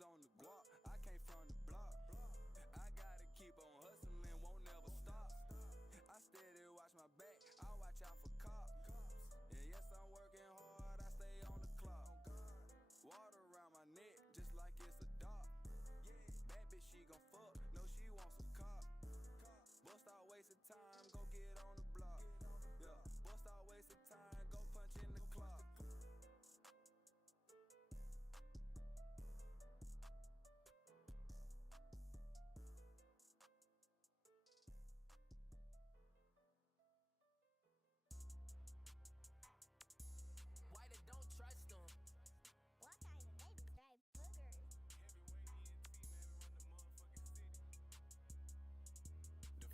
niggas on the guap, I came from the block. I gotta keep on hustling, won't never stop. I steady watch my back, I watch out for cops. Yeah, yes, I'm working hard, I stay on the clock. Water around my neck, just like it's a dock. Bad bitch, she gon' fuck, no, she wants some cop. Bust out wasting time, go get on the block. Yeah, bust out wasting time, go punch in the clock. Why they don't trust them? What kind of baby straight boogers?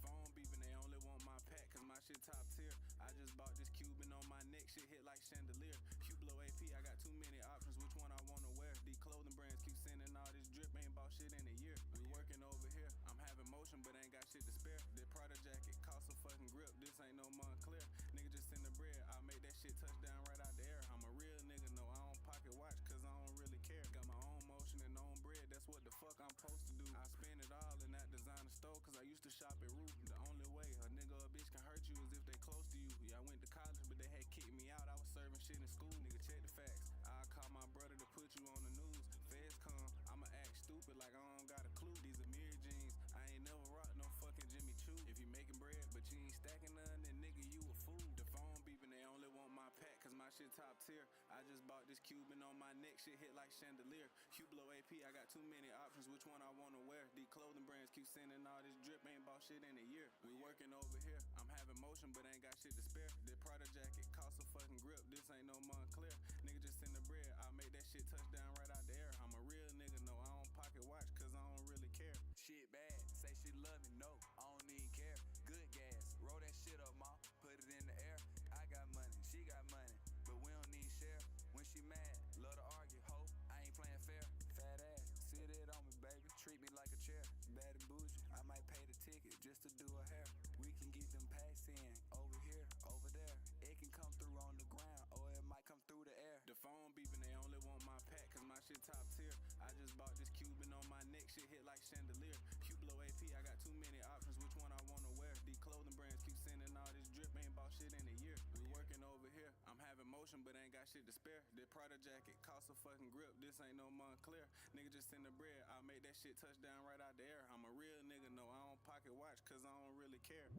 Phone beeping, they only want my pack, cause my shit top tier. I just bought this Cuban on my neck, shit hit like chandelier. Hublot AP, I got too many options, which one I wanna wear? These clothing brands keep sending all this drip, ain't bought shit in a year. We working over here, I'm having motion, but ain't got shit to spare. This Prada jacket, cost a fucking grip, this ain't no Montclair. Nigga just send the bread, I make that shit touch down right out the air. I'm a real nigga, no, I don't pocket watch, cause I don't really care. Got my own motion and own bread, that's what the fuck I'm supposed to do. I spend it all in that designer store, cause I used to shop at Root. The only way a nigga or a bitch can hurt you is if they close to you. Yeah, I went to college, but they had kicked me out. I was serving shit in school. Nigga, check the facts. I call my brother to put you on the news. Feds come, I'ma act stupid like I don't got a clue. These are mirror jeans. I ain't never rocked no fucking Jimmy Choo. If you making bread, but you ain't stacking none, then nigga, you a fool. The phone beeping, they only want my pack, cause my shit top tier. I just bought this Cuban on my neck, shit hit like chandelier. Hublot AP, I got too many options, which one I wanna wear? These clothing brands keep sending all this drip, ain't bought shit in a year. We working over here, I'm having motion, but ain't got shit to spare. This Prada jacket, cost a fucking grip, this ain't no Montclair. Nigga just send the bread, I make that shit touch down right out the air. I'm a real nigga, no, I don't pocket watch, cause I don't really care. Shit bad, say she love me, no, I don't even care. Good gas, roll that shit up, ma, put it in the air. I got money, she got money, but we don't need share. When she mad, love to argue, ho, I ain't playing fair. Fat ass, sit it on me, baby, treat me like a chair. Bad and bougie, I might pay the ticket just to do her hair. We can get them packs in, over here, over there. It can come through on the ground, or it might come through the air. The phone beeping, they only want my pack, cause my shit top tier. I just bought this Cuban on my neck, shit hit like chandelier. Hublot AP, I got too many options, which one I wanna wear? These clothing brands keep sending all this drip, ain't bought shit in a year. We working over here, I'm having motion, but ain't got shit to spare. This Prada jacket, cost a fucking grip, this ain't no Montclair. Nigga just send the bread, I make that shit touch down right out the air. I'm a real nigga, no, I don't pocket watch, cause I don't really care.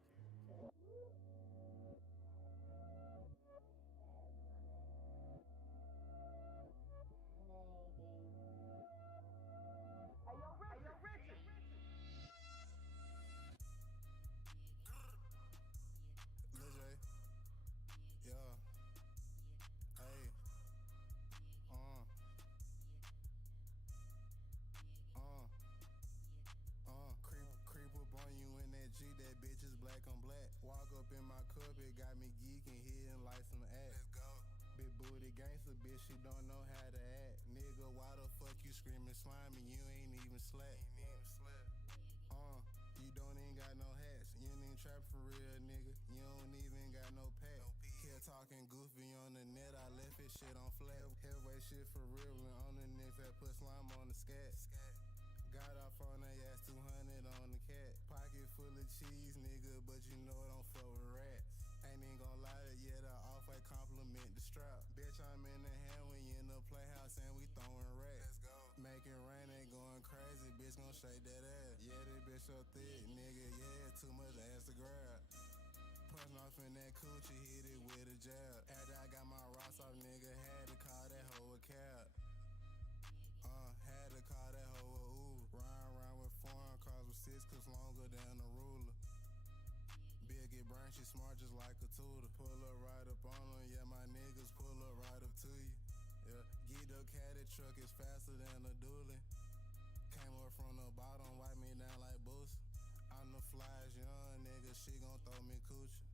Lil J, yeah, hey, creep up on you in that G, that bitch is black on black. Walk up in my cup, it got me geeking, hitting like some ass. Let's go. Big booty gangster, bitch, she don't know how to act. Nigga, why the fuck you screaming slimy? You ain't even slack. You don't even got no hats. You ain't even trap for real, nigga. You don't even got no pack. Kept talking goofy on the net, I left his shit on flat. Heavyweight shit for real, and on the niggas that put slime on the scat. Got off on their ass 200 on the cat. Pocket full of cheese, nigga, but you know I don't fuck with rats. Ain't even gon' lie to you, the off-white compliment the strap. Bitch, I'm in the hand when you in the playhouse and we throwing rats. Let's go. Making rain, ain't going crazy, bitch gon' shake that ass. Yeah, that bitch so thick, nigga, yeah, too much ass to grab. Punchin' off in that coochie, hit it with a jab. After I got my rocks off, nigga, had to call that hoe a cab. Had to call that hoe a Uber. Ride around with foreign cars with 6 clips longer than a ruler. Big get brain, she smart just like a tutor. Pull up right up on her, yeah, my niggas pull up right up to you. Yeah, get the caddy truck is faster than a dually. Came up from the bottom, wipe me down like Boosie. I'm the flyest young nigga, she gon' throw me coochie.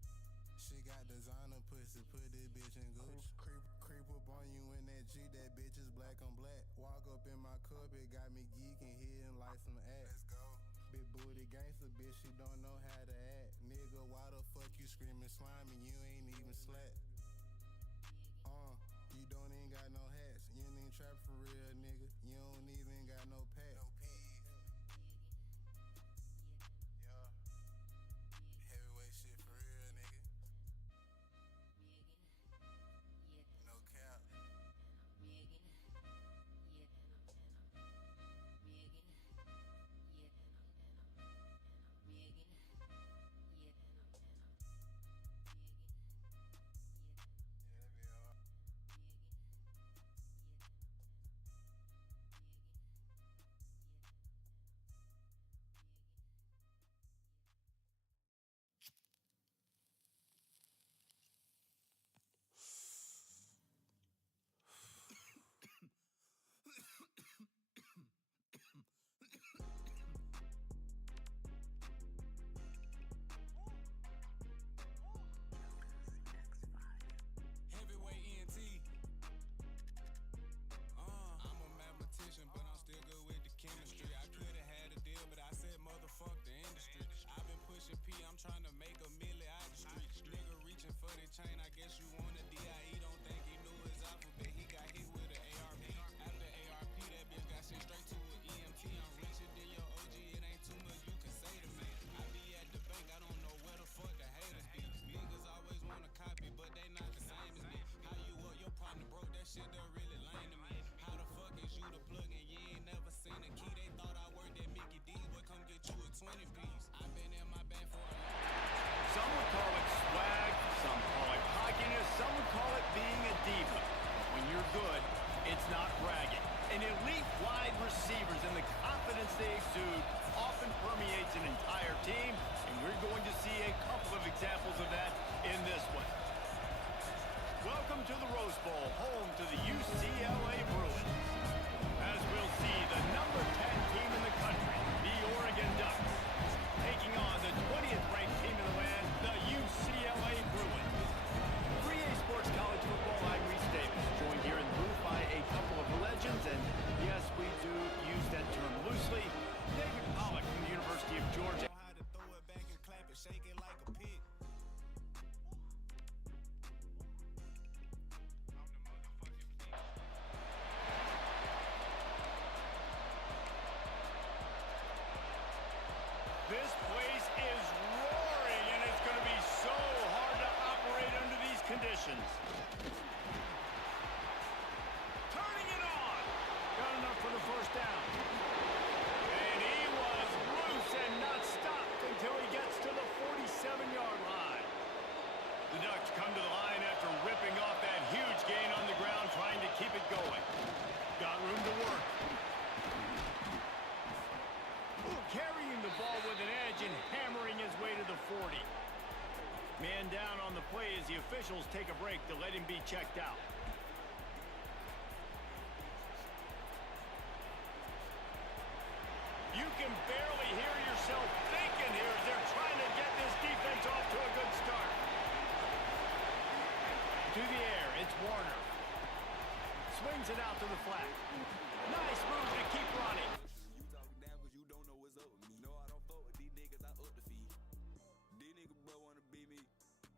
She got designer pussy, put this bitch in Gucci. Creep up on you in that G, that bitch is black on black. Walk up in my cup, it got me geeking, hitting like some ass. Let's go. Big booty gangster, bitch, she don't know how to act. Nigga, why the fuck you screaming slimy? You ain't even slack. You don't even got no hats. You ain't even trap for real, nigga. You don't even got no pack. No peas. Yeah. Heavyweight shit for real, nigga. No cap. Heavyweight ENT. I'm a mathematician, but I'm still good with the chemistry. I could've had a deal, but I said motherfuck the industry. I've been pushing P, I'm trying to make a milli out the street. Nigga reaching for the chain, I guess you want a DIE. Don't think he knew his alphabet, he got hit with an ARP. After ARP, that bitch got sent straight to an EMT. I'm richer than your OG, it ain't too much you can say to me. I be at the bank, I don't know where the fuck the haters be. Niggas always wanna copy, but they not the same as me. How you up, your partner broke, that shit done really lame to me. How the fuck is you the plug and you ain't never seen a key? They thought I worked at Mickey D's, but come get you a 20 piece. I've been in my bag for a long time. Some would call it swag, some call it cockiness, some would call it being a diva. But when you're good, it's not bragging. An elite wide receivers and the confidence they exude often permeates an entire team, and we're going to see a couple of examples of that in this one. Welcome to the Rose Bowl, home to the UCLA Bruins. As we'll see, the number 10 team in the country, the Oregon Ducks, taking on the 20th ranked team in the land, the UCLA Bruins. 3A Sports College Football, I'm Reese Davis, joined here in the booth by a couple of legends, and yes, we do use that term loosely. David Pollack from the University of Georgia. Know how to throw it back and clap it, shake it like a pig. This place is roaring, and it's going to be so hard to operate under these conditions. Turning it on. Got enough for the first down. And he was loose and not stopped until he gets to the 47-yard line. The Ducks come to the line after ripping off that huge gain on the ground, trying to keep it going. Got room to work. Carrying the ball with an edge and hammering his way to the 40. Man down on the play as the officials take a break to let him be checked out. You can barely hear yourself thinking here as they're trying to get this defense off to a good start. To the air, it's Warner. Swings it out to the flat. Nice move to keep running. You talking down cause you don't know what's up with me. No, I don't fuck with these niggas, I up the feed. These niggas bro wanna be me.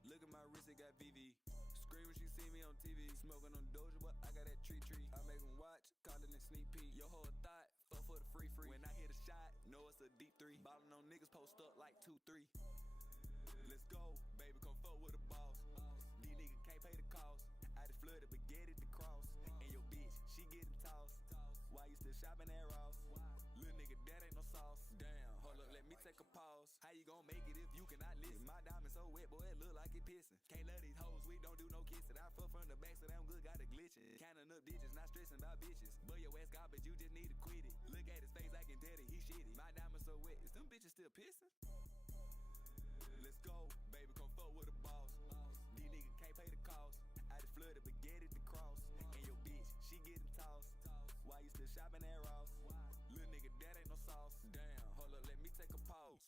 Look at my wrist, it got VV. Scream when she see me on TV. Smoking on Doja, but I got that tree. I make them watch, call it a sneak peek. Your whole thought, fuck for the free. When I hit a shot, know it's a deep three. Ballin' on niggas post up like 2-3. Let's go, baby, come fuck with the boss. These niggas can't pay the cost. I just flooded spaghetti to cross. And your bitch, she getting tossed. Why you still shopping at Ross? Little nigga, that ain't no sauce. Damn, hold up, let me take a pause. How you gon' make it if you cannot listen? My diamond so wet, boy, it look like it pissing. Can't love these hoes, we don't do no kissing. I fuck from the back, so damn good, got a glitching. Counting up digits, not stressing about bitches. But your ass garbage, you just need to quit it. Look at his face, I can tell that he shitty. My diamond so wet, is them bitches still pissing? Let's go, baby, come fuck with the boss. These niggas can't pay the cost. I just flooded spaghetti to cross. And your bitch, she getting tossed. Why you still shopping at Ross? Little nigga, that ain't no sauce. Damn, hold up, let me take a pause.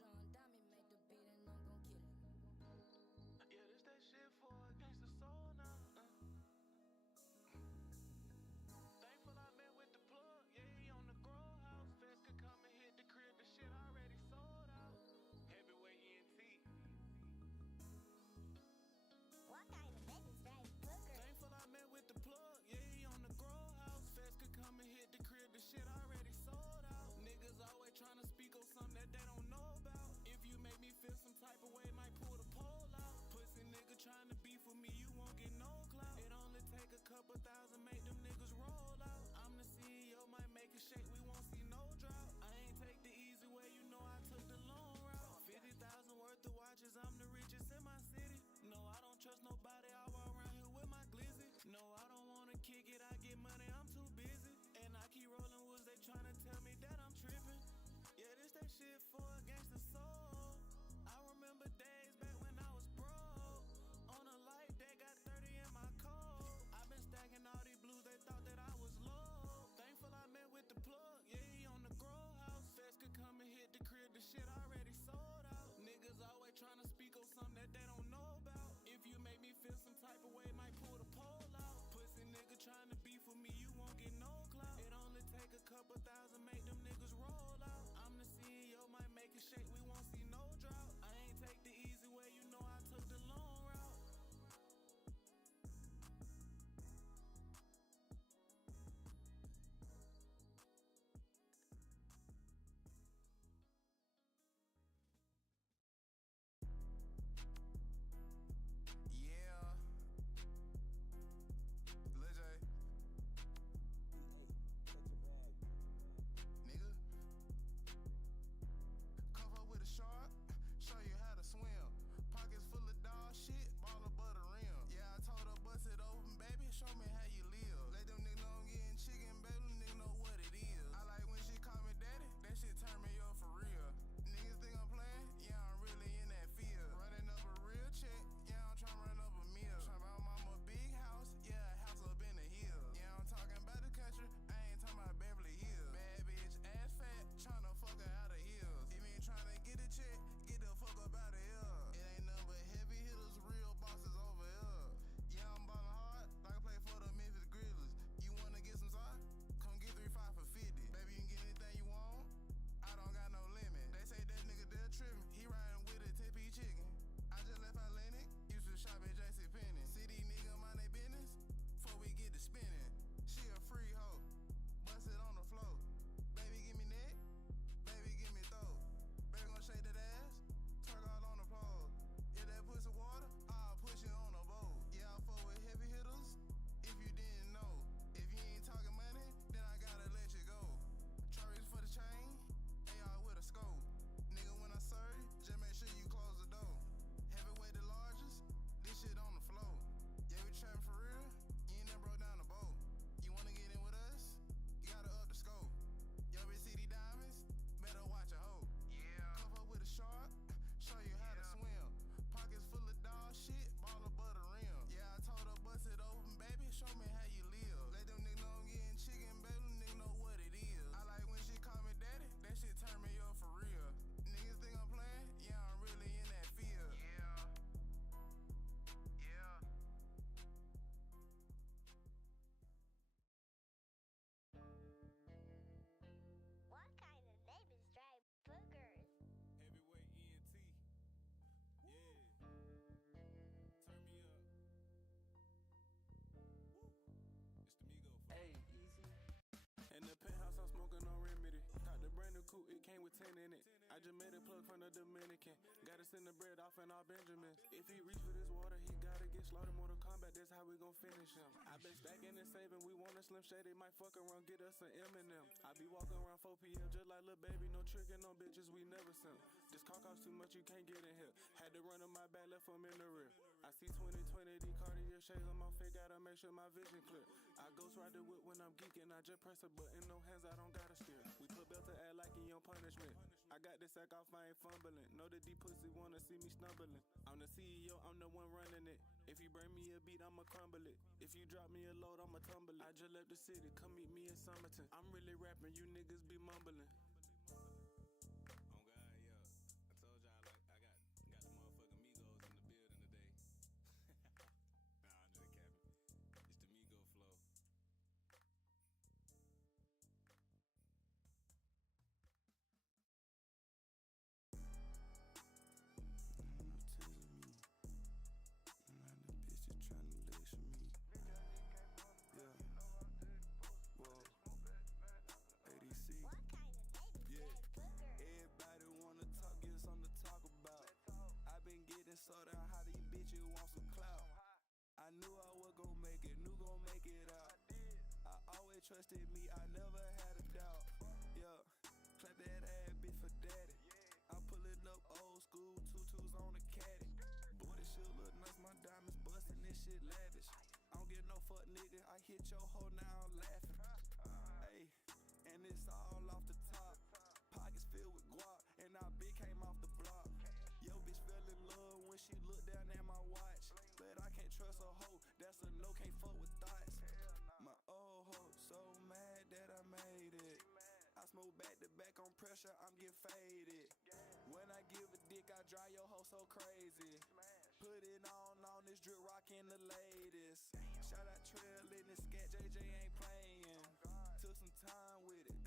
John Diamond make the beat and I'm gon' kill it. Yeah, this that shit for against the soul now. Thankful I met with the plug. Yeah, he on the grow house. Fest could come and hit the crib. The shit already sold out. Heavyweight ENT. shit already sold out. Niggas always tryna speak on something that they don't know about. If you make me feel some type of way, might pull the pole out. Pussy nigga tryna beef with me, you won't get no clout. It only take a couple thousand, make them niggas roll out. I'm the CEO, might make it shake, we won't see no drought. I ain't take the easy way, you know I took the long route. 50,000 worth of watches, I'm the richest in my city. No, I don't trust nobody, I walk around here with my glizzy. No, I don't wanna kick it, I get money, I'm too busy. And I keep rolling woods, they tryna tell me that I'm tripping. Yeah, this that shit for a gangster soul. I remember days back when I was broke. On a light, they got 30 in my code. I've been stacking all these blues, they thought that I was low. Thankful I met with the plug, yeah, he on the grow house. Feds could come and hit the crib, the shit already sold out. Niggas always tryna speak on something that they don't know about. If you make me feel some type of way, might pull the pole out. Pussy nigga tryna beef with me, you won't get no clout. It only take a couple thousand, make them niggas roll out. I'm the CEO, might make it shake, we won't see no drought. I ain't take the easy way, you know I took the long route. Yeah. Lil J. Nigga. Cuff up with a shark, show you how to swim. Pockets full of dog shit, ball of butter rim. Yeah, I told her bust it open, baby, show me how you live. Let them niggas know I'm getting chicken, baby, them niggas know what it is. I like when she call me daddy, that shit turn me up for real. Niggas think I'm playing, yeah, I'm really in that field. Running up a real check, yeah, I'm tryna run up a meal. Tryna buy mama a big house, yeah, a house up in the hills. Yeah, I'm talking about the country, I ain't talking about Beverly Hills. Bad bitch, ass fat, tryna fuck her out of heels. If you ain't tryna get a check, get the fuck up out of here. It ain't nothing but heavy hitters, real bosses over here. Yeah, I'm ballin' hard, like I play for the Memphis Grizzlies. You wanna get some sauce? Come get 3 5 for 50. Baby, you can get anything you want. I don't got no limit. They say that nigga there trippin'. He riding with a 10-piece chicken. I just left Atlantic, used to shop at JC Penney. See these niggas mind they business before we get to spinning. She a free hoe, bust it on the floor. Baby, give me neck, baby, give me throat. Baby gon' shake that ass, twerk all on the pole. If that pussy water, I'll push it on a boat. Yeah, I fuck with heavy hitters, if you didn't know. If you ain't talking money, then I gotta let you go. Try for the chain, AR with a scope. Nigga, when I serve you, just make sure you close the door. Heavyweight the largest, this shit on the floor. Yeah, we trappin' for real, you ain't never broke down the boat. You wanna get in with us, you gotta up the scope. Yo, bitch, see these diamonds, better watch a hoe. Yeah. Cuff up with a shark, show you how to swim. Pockets full of dog shit, ball of butter rim. Yeah, I told her bust it open, baby, show me how you live. Let them niggas know I'm getting chicken, baby, them niggas know what it is. I like when she call me daddy, that shit turn me up for real. Niggas think I'm playing, yeah, I'm really in that field. Yeah. Yeah. What kind of babies drive boogers? Heavyweight ENT. Yeah. Turn me up. Woo. It's the Migo flow. Hey, easy. In the penthouse, I'm smoking on remedy. Got the brand new coupe, it came with 10 in it. I just made a plug from the Dominican. Gotta send the bread off in all Benjamins. If he reach for this water, he gotta get slaughtered. Mortal Kombat, that's how we gon' finish him. I been stacking and saving, we want a Slim Shady. Might fuck around, get us an M&M. I be walking around 4 p.m. just like little baby. No tricking on bitches, we never simp. This car costs too much, you can't get in here. Had to run on my back, left them in the rear. I see 2020, these Cartier shades on my face. Gotta make sure my vision clear. I ghost ride the whip when I'm geeking. I just press a button, no hands, I don't gotta steer. We put belt to add like he on punishment. I got this sack off, I ain't fumbling. Know that these pussy wanna see me stumbling. I'm the CEO, I'm the one running it. If you bring me a beat, I'ma crumble it. If you drop me a load, I'ma tumble it. I just left the city, come meet me in Summerton. I'm really rapping, you niggas be mumbling. Oh God, yeah. I told y'all like I got the motherfucking Migos in the building today. Nah, I'm just capping. It's the Migo flow. trusted me, I never had a doubt. Yeah, clap that ass, bitch, for daddy. I'm pulling up old school, tutus on the caddy. Boy, this shit look nice, my diamonds bustin', this shit lavish. I don't give no fuck, nigga, I hit your hoe, now I'm laughing. Hey, and it's all off the top. Pockets filled with guap, and our bitch came off the block. Yo, bitch fell in love when she looked down at my watch. But I can't trust a hoe, that's a no, can't fuck with thoughts. My old hoe, so mad that I made it. I smoke back to back on pressure, I'm getting faded. When I give a dick, I drive your hoe so crazy. Put it on this drip, rockin' the latest. Shout out Trail in the scat, JJ ain't playing. Took some time with it,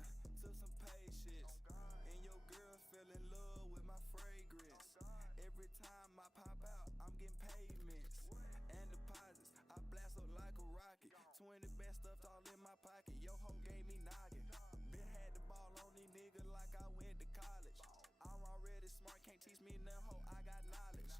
took some patience. And your girl fell in love with my fragrance. Every time I pop out, I'm getting payments and deposits. I blast up like a rocket. 20 bands stuffed all in my pocket. Yo hoe gave me noggin. Been had the ball on these niggas like I went to college. I'm already smart, can't teach me nothing, hoe, I got knowledge.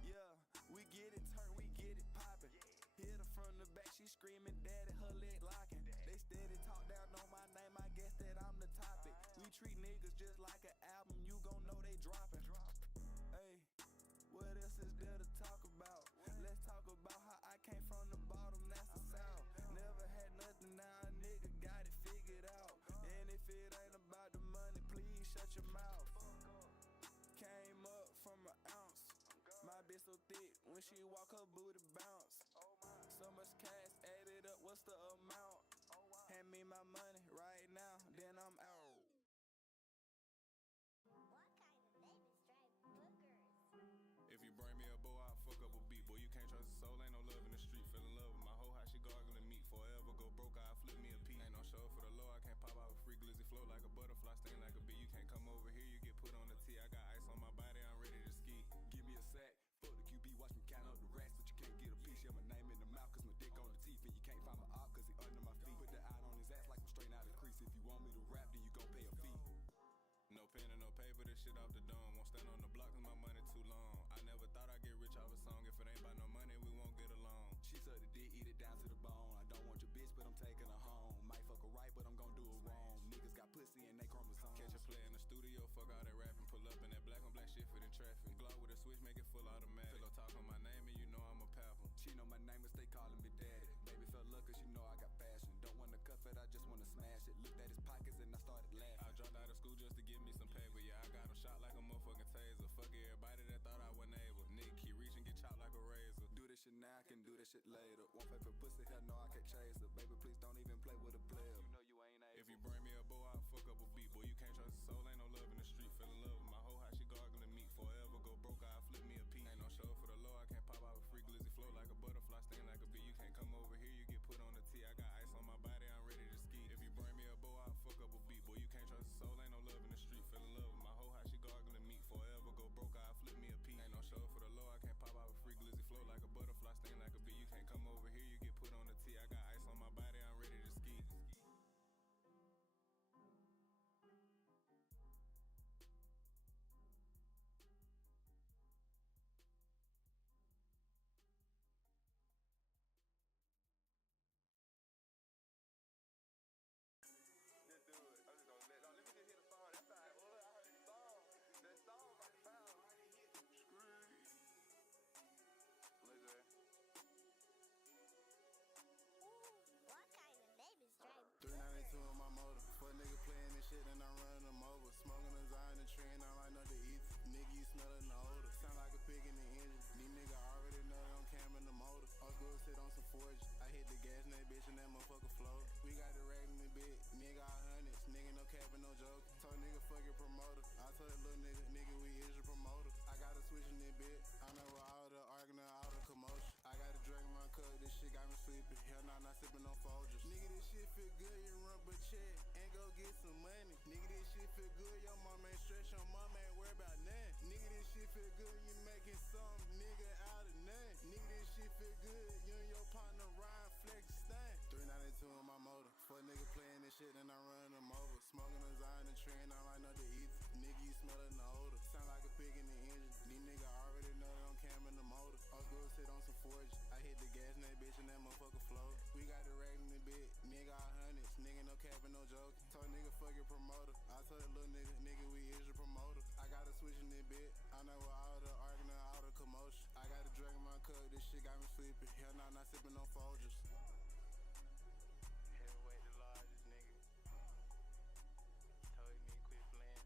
Yeah, we get it turned, we get it poppin'. Hit her from the back, she screaming, daddy, her leg locking. They steady talk down on my name, I guess that I'm the topic. We treat niggas just like an album, you gon' know they dropping. Hey, what else is there to talk about? Let's talk about how I came from the bottom, that's the south. Never had nothing, now a nigga got it figured out. And if it ain't about the money, please shut your mouth. Came up from an ounce. My bitch so thick, when she walk her booty bounce. So much cash added up, what's the amount? Hand me my money right now, then I'm out. What kind of baby stripe bookers? If you bring me a bow, I'll fuck up a beat. Boy, you can't trust a soul, ain't no love in the street. Fell in love with my hoe, how she gargling meat. Forever go broke, I'll flip me a P. Ain't no show for the low, I can't pop out with free glizzy flow like a butterfly, sting like a bee. You can't come over here, you get put on the tee. I got ice on my body, I'm ready to ski. Give me a sack, fuck the QB, watch me count up the racks, but you can't get a piece. Yeah, my name in the mouth, cause my dick on the teeth. And you can't find my op, cause he under my feet. Put the eye on his ass like I'm straight out of the crease. If you want me to rap, then you gon' pay a fee. No pen and no paper, this shit off the dome. Won't stand on the block cause my money too long. I never thought I'd get rich off a song. If it ain't about no money, we won't get along. She suck the dick, eat it down to the bone. I don't want your bitch, but I'm taking her home. Might fuck her right, but I'm gon' do it wrong. Niggas got pussy and they chromosomes. Catch a play in the studio, fuck all that rapping. Pull up in that black on black shit for the traffic. Glow with a switch, make it full automatic. Pillow talk on my name and you know I'm a papal. She know my name and stay calling me daddy. Baby fell luck cause you know I got fashion. Don't wanna cuff it, I just wanna smash it. Looked at his pockets and I started laughing. I dropped out of school just to give me some paper. Yeah, I got him shot like a motherfucking taser. Fuck everybody that thought I wasn't able. Nigga keep reaching, get chopped like a razor. Do this shit now, I can do this shit later. Won't pay for pussy, hell no, I can't chase her. Baby, please don't even play with a player. You know you ain't able. If you bring me a bow, I'll fuck up a beat. Boy, you can't trust a soul, ain't no love in the street. Fell in love with my hoe, how she gargling meat. Forever go broke, I'll flip me a P. Ain't no show for the low, I can't pop out with free glizzy flow like a butterfly, sting like a bee. You can't come over here, you get put on the tee. I got ice on my body, I'm ready to ski. If you bring me a bow, I'll fuck up a beat. Boy, you can't trust a soul, ain't no love in the street. Fell in love with my hoe, how she gargling meat. Forever go broke, I'll flip me a P. Ain't no show for the low, I can't pop out with free glizzy flow like a butterfly, sting like a bee. You can't come over here, you get put on the tee. I got ice on my body, I'm ready to ski. Let's do it. I'm just gonna let me just hear the song. That's all right. Well, I heard the song. That song I found. What kind of baby stripe 392 on my motor. Fuck nigga playing this shit and I'm running them over. Smoking a Zion and tree and I might know the ether. Nigga, you smelling the odor. Sound like a pig in the engine. These nigga already know they on cam in the motor. All good sit on some forge. I hit the gas in that bitch and that motherfucker float. We got the rag in the bit. Nigga all hundreds. Nigga no cap and no joke. Told nigga fuck your promoter. I told that little nigga we is your promoter. I got a switch in that bit. I know where all the arguing, all the commotion. I got a drink in my cup. This shit got me sleepy. Hell nah, not sipping no Folgers. Nigga, this shit feel good. You run but check and go get some money. Nigga, this shit feel good. Your mama ain't stressed. Your mama ain't worried about nothing. Nigga, this shit feel good. You making some nigga out of none. Nigga, this shit feel good. You and your partner Ryan Flex Stein. 392 on my motor. Fuck nigga playing this shit and I'm running them over. Smoking a Zion and tree and I might know the ether. Nigga, you smelling the odor. Sound like a pig in the engine. These nigga already know they on cam in the motor. All good sit on some forge. I hit the gas in that bitch and that motherfucker float. We got the rag in the bit. Nigga all hundreds. switching it bit. I know with all the arguing, all the commotion. I got a drink in my cup, this shit got me sleepy. Hell nah, not sipping no Folgers. Heavyweight, the largest nigga. Told me quit playing.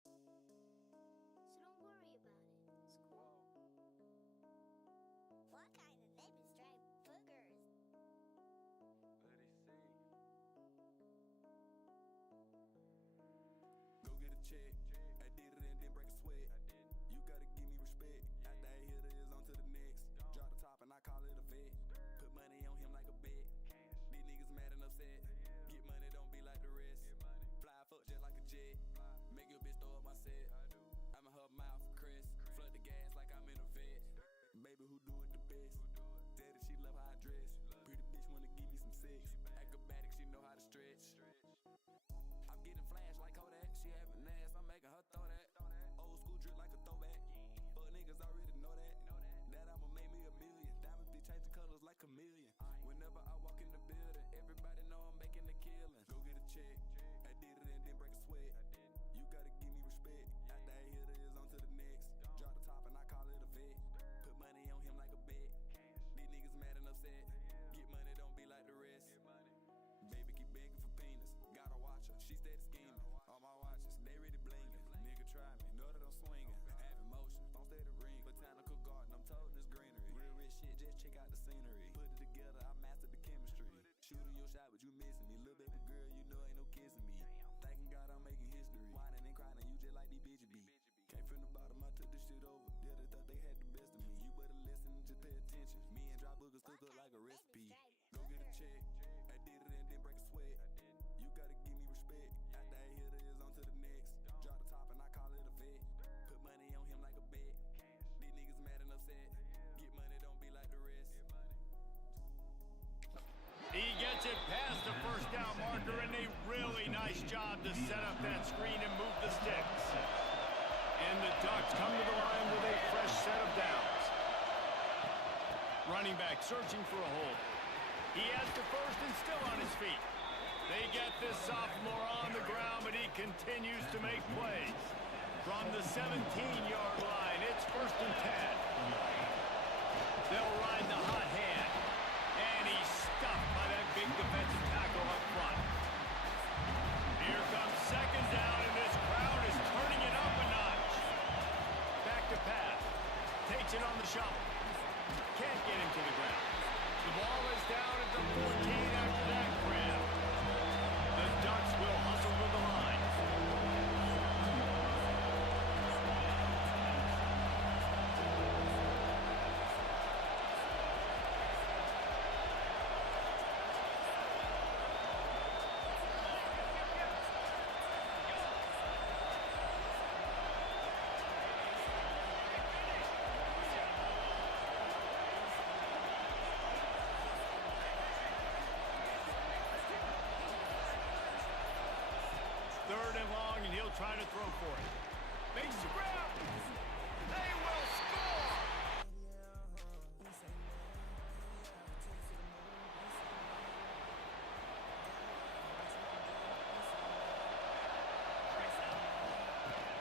So don't worry about it. It's cool. What kind of neighbors drive boogers? What he say? Go get a check. I did it and then break a sweat. You gotta give me respect. After I hit it, is on to the next. Drop the top and I call it a vet. Put money on him like a bet. These niggas mad and upset. Get money, don't be like the rest. Fly fuck just like a jet. Make your bitch throw up my set. I'm in her mouth, Chris. Flood the gas like I'm in a vet. Baby, who do it the best? Daddy, she love how I dress. Pretty bitch wanna give me some sex. Acrobatic, she know how to stretch. I'm getting flash like Kodak. She having ass, I'm making her throw that. Old school drip like a throwback. But niggas already know that. That I'ma make me a million. Diamonds be changing colors like chameleon. Whenever I walk in the building, everybody know I'm making a killing. Go get a check. I did it and then break a sweat. You gotta give me respect. After I hit it, is on to the next. Drop the top and I call it a vet. Put money on him like a bet. These niggas mad and upset. Get money, don't be like the rest. Baby keep begging for penis. Gotta watch her, she steady scheming. All my watches, they ready blinging. Nigga try me, know that I'm swinging. Have emotions, don't steady ring. Botanical garden, I'm told it's greenery. Real rich shit, just check out the scenery. Put it together, I mastered the chemistry. Shooting your shot, but you missing me. Little baby girl, you know ain't no kissing me. Thanking God I'm making history. Whining and crying, you just like these bitches be. Came from the bottom, I took this shit over. Yeah, they thought they had the best of me. You better listen, just pay attention. Me and Dry Boogers took up like a recipe. Go get a check. I did it and then break a sweat. You gotta give me respect. After I hit it, is on to the next. Drop the top and I call it a vet. Put money on him like a bet. These niggas mad and upset. Get money, don't be like the rest. He gets it past the first down marker, and a really nice job to set up that screen and move the sticks. And the Ducks come to the line with a fresh set of downs. Running back searching for a hole. He has the first and still on his feet. They get this sophomore on the ground, but he continues to make plays. From the 17-yard line, it's 1st and 10. They'll ride the hot hand. And he's stuffed by that big defensive tackle up front. Here comes 2nd down, and this crowd is turning it up a notch. Back to pass. Takes it on the shovel. Can't get him to the ground. The ball is down at the 14 after that grab. The Ducks will hustle to the line. Trying to throw for it. Makes the grab. They will score.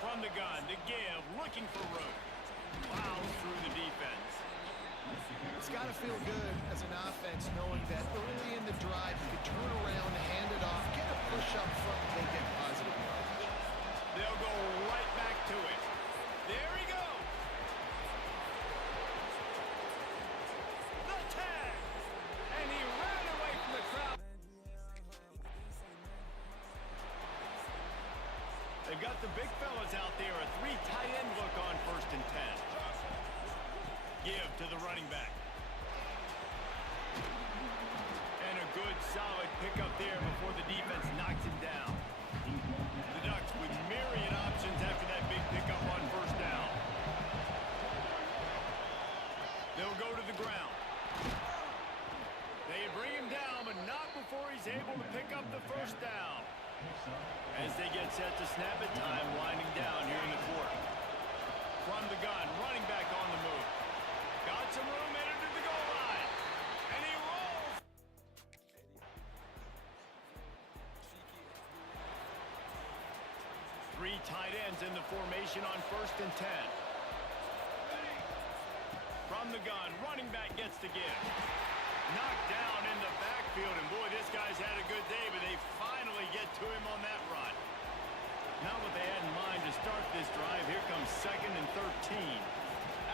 From the gun to give, looking for room. Plows through the defense. It's got to feel good as an offense knowing that early in the drive you can turn around, hand it off, get a push up front, and they get positive yardage. They'll go right back to it. There he goes. The tag. And he ran away from the crowd. They've got the big fellas out there. A 3 tight end look on 1st and 10. Give to the running back. And a good solid pickup there before the defense knocks him down. The Ducks with myriad options after that big pickup on 1st down. They'll go to the ground. They bring him down, but not before he's able to pick up the 1st down. As they get set to snap it, time winding down here in the quarter. From the gun, running back on the move. Got some room, entered to the goal line. And he rolls tight ends in the formation on 1st and 10. From the gun, running back gets the give. Knocked down in the backfield, and boy, this guy's had a good day, but they finally get to him on that run. Not what they had in mind to start this drive. Here comes 2nd and 13.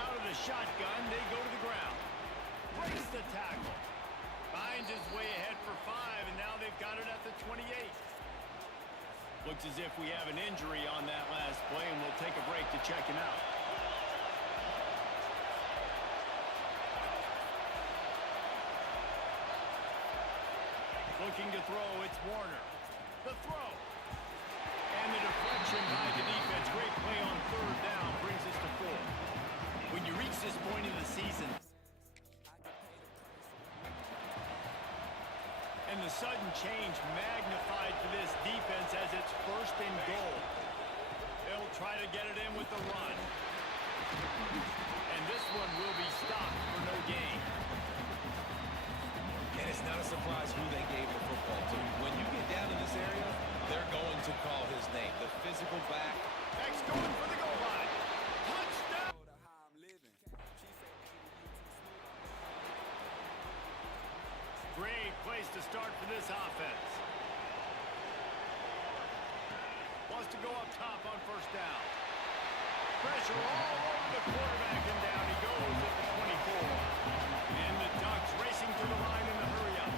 Out of the shotgun, they go to the ground. Breaks the tackle. Finds his way ahead for 5, and now they've got it at the 28. Looks as if we have an injury on that last play, and we'll take a break to check him out. Looking to throw, it's Warner. The throw. And the deflection by the defense. Great play on 3rd down. Brings us to 4. When you reach this point in the season, and the sudden change magnified for this defense as it's 1st and goal. They'll try to get it in with the run. And this one will be stopped for no gain. And it's not a surprise who they gave the football to. When you get down in this area, they're going to call his name. The physical back. Next going for the goal line. Touchdown! Great place to start for this offense. Wants to go up top on 1st down. Pressure all over the quarterback, and down he goes at the 24. And the Ducks racing to the line in the hurry-up.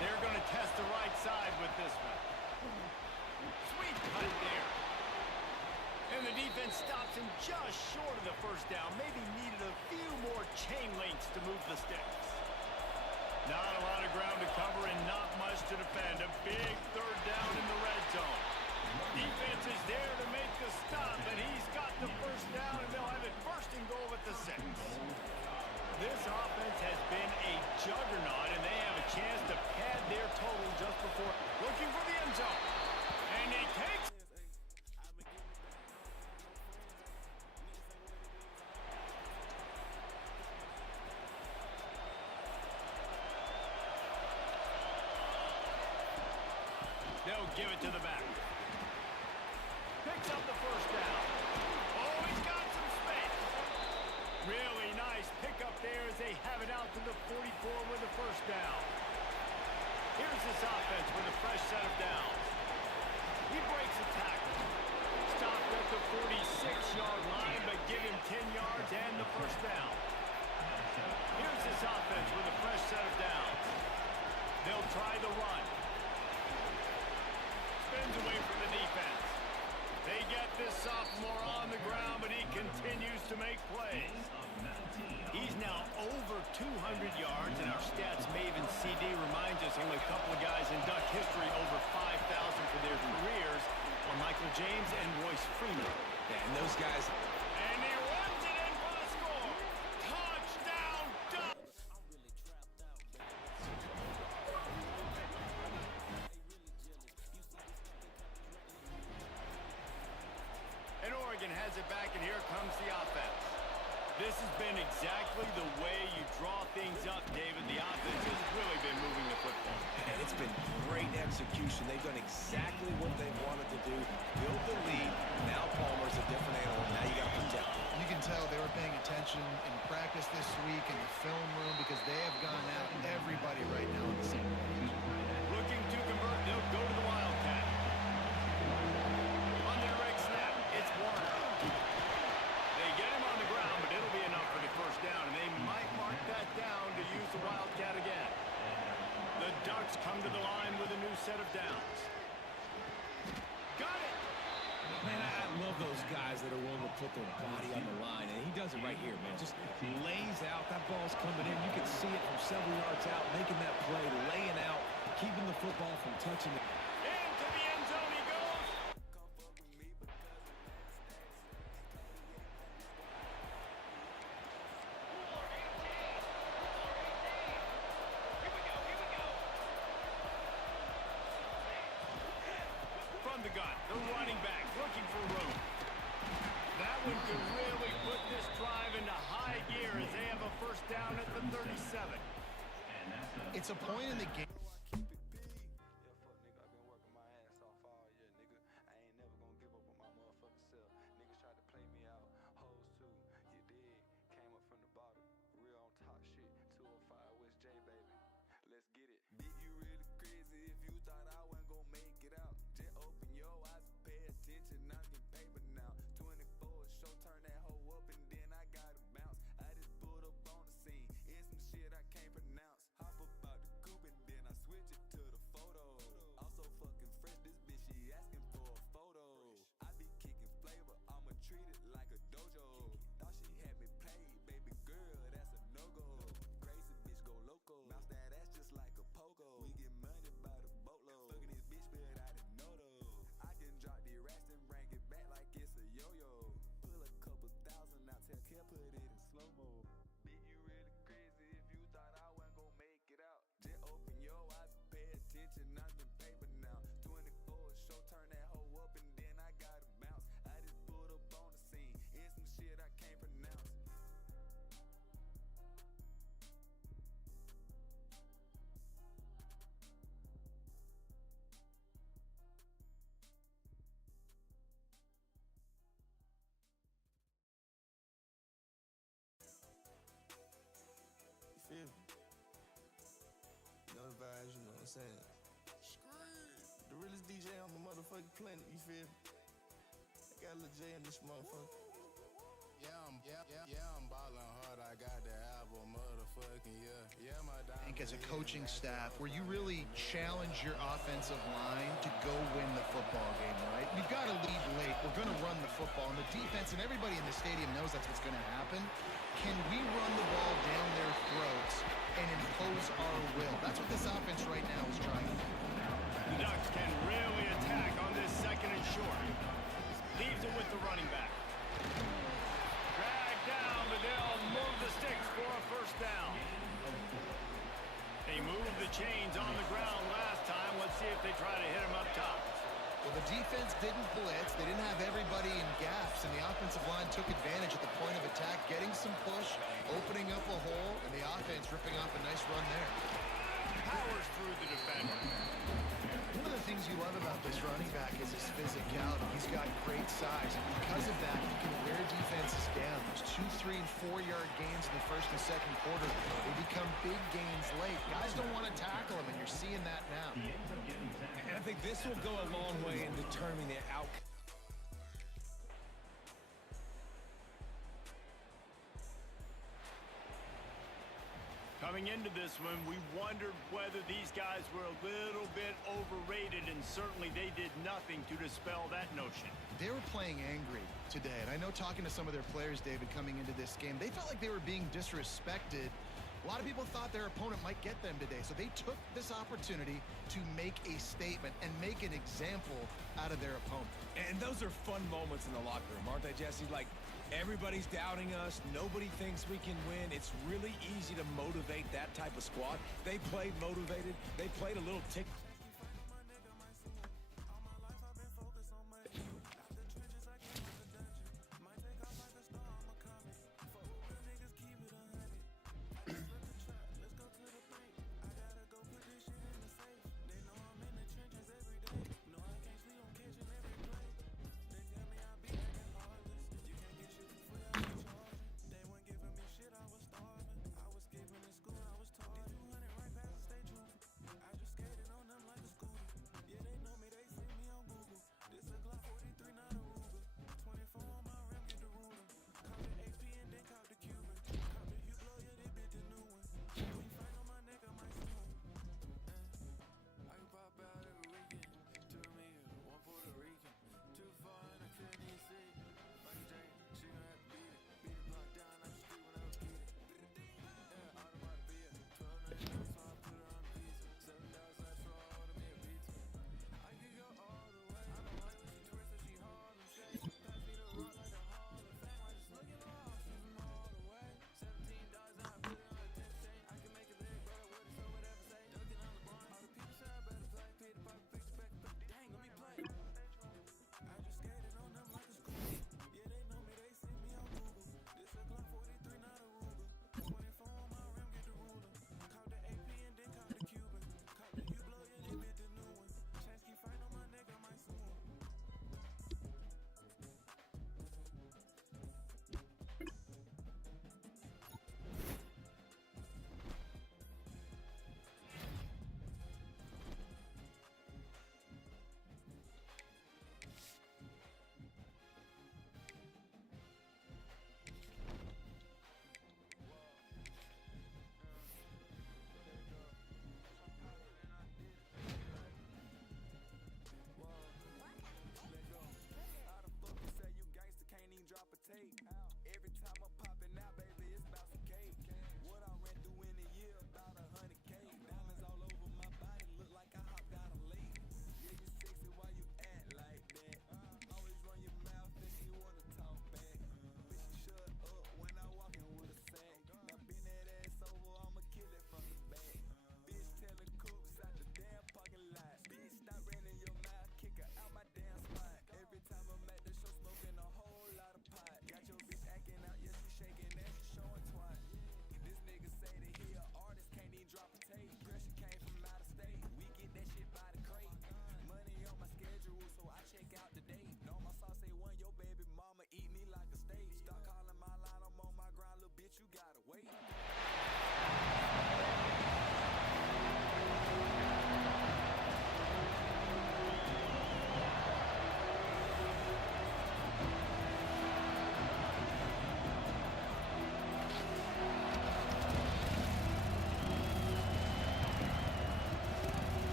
They're going to test the right side with this one. Sweet cut there. And the defense stops him just short of the 1st down. Maybe needed a few more chain links to move the sticks. Not a lot of ground to cover and not much to defend. A big 3rd down in the red zone. Defense is there to make the stop, but he's got the 1st down, and they'll have it 1st and goal at the 6. This offense has been a juggernaut, and they have a chance to pad their total just before looking for the end zone. And he takes. They'll give it to the back. Picks up the 1st down. Oh, he's got some space. Really nice pickup there as they have it out to the 44 with the 1st down. Here's this offense with a fresh set of downs. He breaks a tackle. Stopped at the 46-yard line, but give him 10 yards and the 1st down. Here's this offense with a fresh set of downs. They'll try the run. Spins away from the defense. They get this sophomore on the ground, but he continues to make plays. He's now over 200 yards, and our stats maven CD reminds us only a couple of guys in Duck history over 5,000 for their careers are Michael James and Royce Freeman. Yeah, and those guys. And he runs it in for the score. Touchdown, Ducks! And Oregon has it back, and here comes the offense. This has been exactly the way you draw things up, David. The offense has really been moving the football. And it's been great execution. They've done exactly what they wanted to do. Build the lead. Now Palmer's a different animal. Now you got to protect him. You can tell they were paying attention in practice this week in the film room because they have gone out everybody right now on the same page. Looking to convert, they'll go to the Wildcat. On the direct snap, it's Warner. They get him on the ground, but it'll be enough for the 1st down, and they might mark that down to use the Wildcat again. The Ducks come to the line with a new set of downs. Got it! Man, I love those guys that are willing to put their body on the line, and he does it right here, man. Just lays out. That ball's coming in. You can see it from several yards out, making that play, laying out, keeping the football from touching it. Into the end zone he goes. From the gun, the running back looking for room. That one could really put this drive into high gear as they have a 1st down at the 37. It's a point in the game. Yeah, fuck, nigga. I've been working my ass off all year, nigga. I ain't never gonna Bitch, you really crazy if you thought I wasn't gonna make it out. Just open your eyes and pay attention, I'm getting paper now. 24 show, turn that hoe up and then I gotta bounce. I just pulled up on the scene, it's some shit I can't pronounce. Hop up out the coupe and then I switch it to the photo. I'm so fucking fresh, this bitch, she asking for a photo. I be kicking flavor, I'ma treat it like a dojo. Thought she had me played, baby girl, that's a no-go. Crazy bitch go loco, bounce that ass just like a pogo. We get money by the boatload, fucking this bitch but I didn't know though. I can drop the racks and bring it back like it's a yo-yo. Pull a couple thousand out, tell Kev put it in slow-mo. Bitch, you really crazy if you thought I wasn't gonna make it out. Just open your eyes and pay attention, I'm getting paper now. 24 show, turn that hoe up and then I gotta bounce. I just pulled up on the scene, it's some shit I can't pronounce. You feel me? You know the vibes, you know what I'm saying? The realest DJ on the motherfucking planet, you feel me? I got a little J in this motherfucker. Yeah, I'm ballin' hard. I got the album, motherfucking yeah. My I think as a coaching staff, where you really challenge your offensive line to go win the football game, right? You've got to lead late. We're going to run the football. And the defense and everybody in the stadium knows that's what's going to happen. Can we run the ball down their throats and impose our will? That's what this offense right now is trying to do. The Ducks can really attack on this second and short. Leaves it with the running back. Dragged down, but they'll move the sticks for a first down. They moved the chains on the ground last time. Let's see if they try to hit him up top. Well, the defense didn't blitz. They didn't have everybody in gaps, and the offensive line took advantage at the point of attack, getting some push, opening up a hole, and the offense ripping off a nice run there. Powers through the defender. One of the things you love about this running back is his physicality. He's got great size, and because of that, he can wear defenses down. Those 2, 3, and 4-yard gains in the first and second quarter, they become big gains late. Guys don't want to tackle him, and you're seeing that now. And I think this will go a long way in determining the outcome. Coming into this one, we wondered whether these guys were a little bit overrated, and certainly they did nothing to dispel that notion. They were playing angry today, and I know talking to some of their players, David, coming into this game, they felt like they were being disrespected. A lot of people thought their opponent might get them today, so they took this opportunity to make a statement and make an example out of their opponent. And those are fun moments in the locker room, aren't they, Jesse? Like, everybody's doubting us. Nobody thinks we can win. It's really easy to motivate that type of squad. They played motivated. They played a little tick.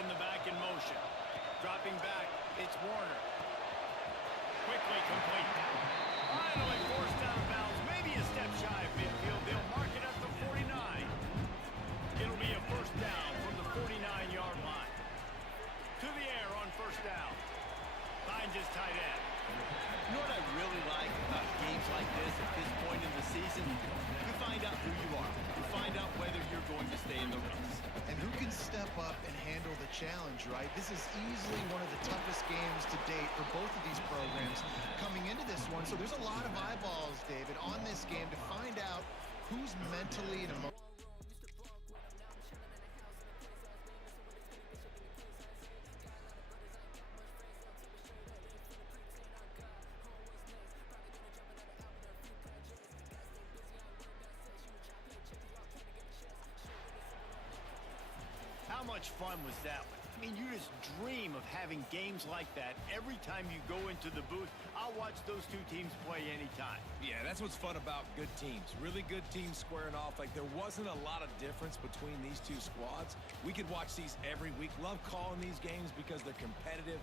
in the back in motion. Dropping back, it's Warner. Quickly complete. Finally forced out of bounds. Maybe a step shy of midfield. They'll mark it at the 49. It'll be a first down from the 49-yard line. To the air on first down. Finds his tight end. You know what I really like about games like this at this point in the season? You find out who you are. You find out whether you're going to stay in the race. And who can step up and handle the challenge, right? This is easily one of the toughest games to date for both of these programs coming into this one. So there's a lot of eyeballs, David, on this game to find out who's mentally and emotionally. How much fun was that one? I mean, you just dream of having games like that every time you go into the booth. I'll watch those two teams play anytime. Yeah, that's what's fun about good teams. Really good teams squaring off. Like, there wasn't a lot of difference between these two squads. We could watch these every week. Love calling these games because they're competitive.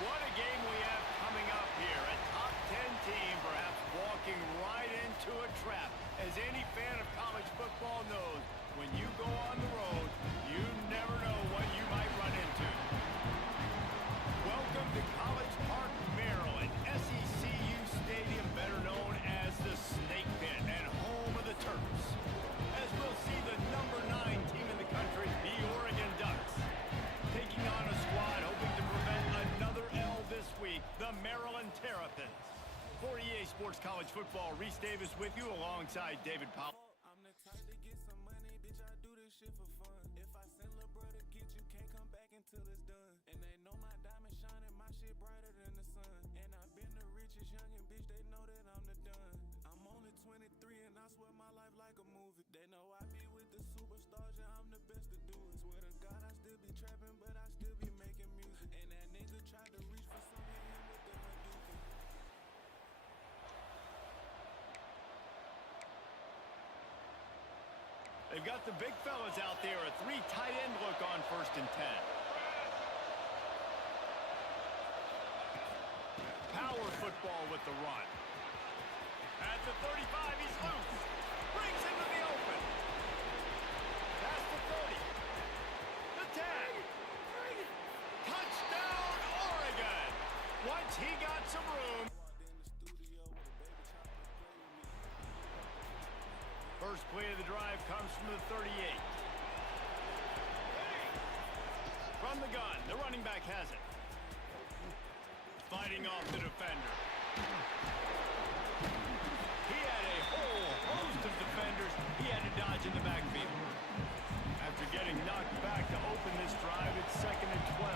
What a game we have coming up here. A top 10 team perhaps walking right into a trap. As any fan of college football knows, when you go on the road, you never know what you might run into. Welcome to College Park, Maryland, SECU Stadium, better known as the Snake Pit and home of the Terps. As we'll see the number 9 team in the country, the Oregon Ducks, taking on a squad hoping to prevent another L this week, the Maryland Terrapins. For EA Sports College Football, Reese Davis with you alongside David Powell. I'm the type to get some money, bitch, I do this shit for fun. If I send lil' bro to get you, can't come back until it's done. And they know my diamond shining, my shit brighter than the sun. And I've been the richest youngin', bitch, they know that I'm the done. I'm only 23 and I swear my life like a movie. They know I be with the superstars, yeah, I'm the best to do it. Swear to God, I still be trapping, but I still be making music. And that nigga tried to reach for some, hit him with the Hadouken. They've got the big fellas out there, a 3 tight end look on 1st and 10. Power football with the run. At the 35, he's loose. Brings into the open. Past the 30. The 10. Touchdown, Oregon. Once he got some room. First play of the drive comes from the 38. From the gun, the running back has it. Fighting off the defender. He had a whole host of defenders he had to dodge in the backfield. After getting knocked back to open this drive, it's 2nd and 12.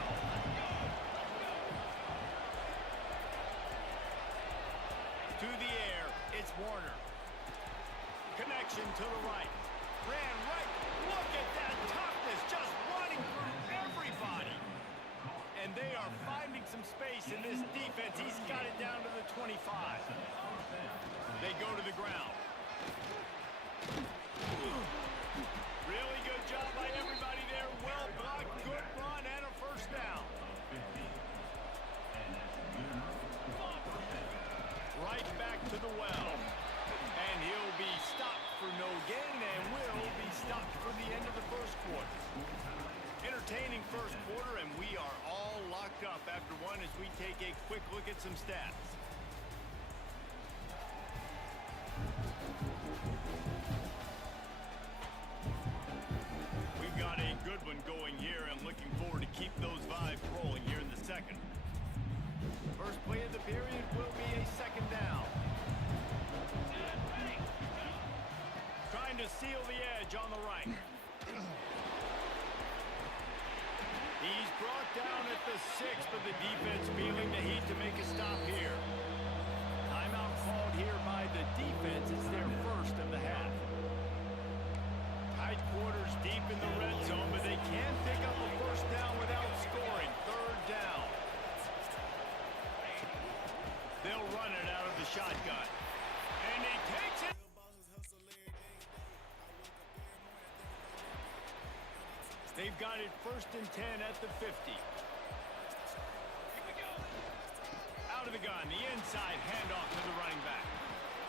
To the air, it's Warner. Connection to the right. Ran right. Look at that toughness, just running through everybody. And they are finding some space in this defense. He's got it down to the 25. They go to the ground. Really good job by everybody there. Well blocked, good run, and a first down. Right back to the well. And he'll be stopped for no gain and will be stopped for the end of the first quarter. Entertaining first quarter, and we are all locked up after one as we take a quick look at some stats. We've got a good one going here and looking forward to keep those vibes rolling here in the second. First play of the period will be a second down. Trying to seal the edge on the right. He's brought down at the 6, but the defense feeling the heat to make a stop here. Timeout called here by the defense. It's their first of the half. Tight quarters deep in the red zone, but they can pick up a first down without scoring. Third down. They'll run it out of the shotgun. And he takes it. They've got it 1st and 10 at the 50. Out of the gun, the inside handoff to the running back.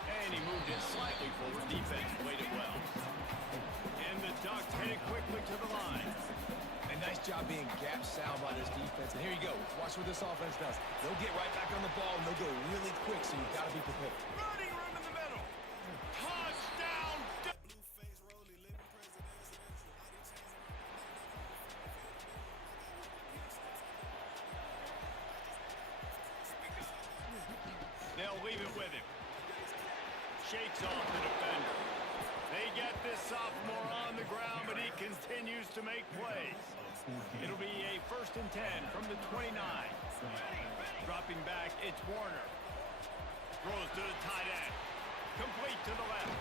And he moved it slightly forward. Defense played it well. And the Ducks headed quickly to the line. A nice job being gap sound by this defense. And here you go. Watch what this offense does. They'll get right back on the ball, and they'll go really quick, so you've got to be prepared. Running room in the middle. Touchdown. They'll leave it with him. Shakes off the defender. They get this sophomore on the ground, but he continues to make plays. It'll be a 1st and 10 from the 29. Dropping back, it's Warner. Throws to the tight end. Complete to the left.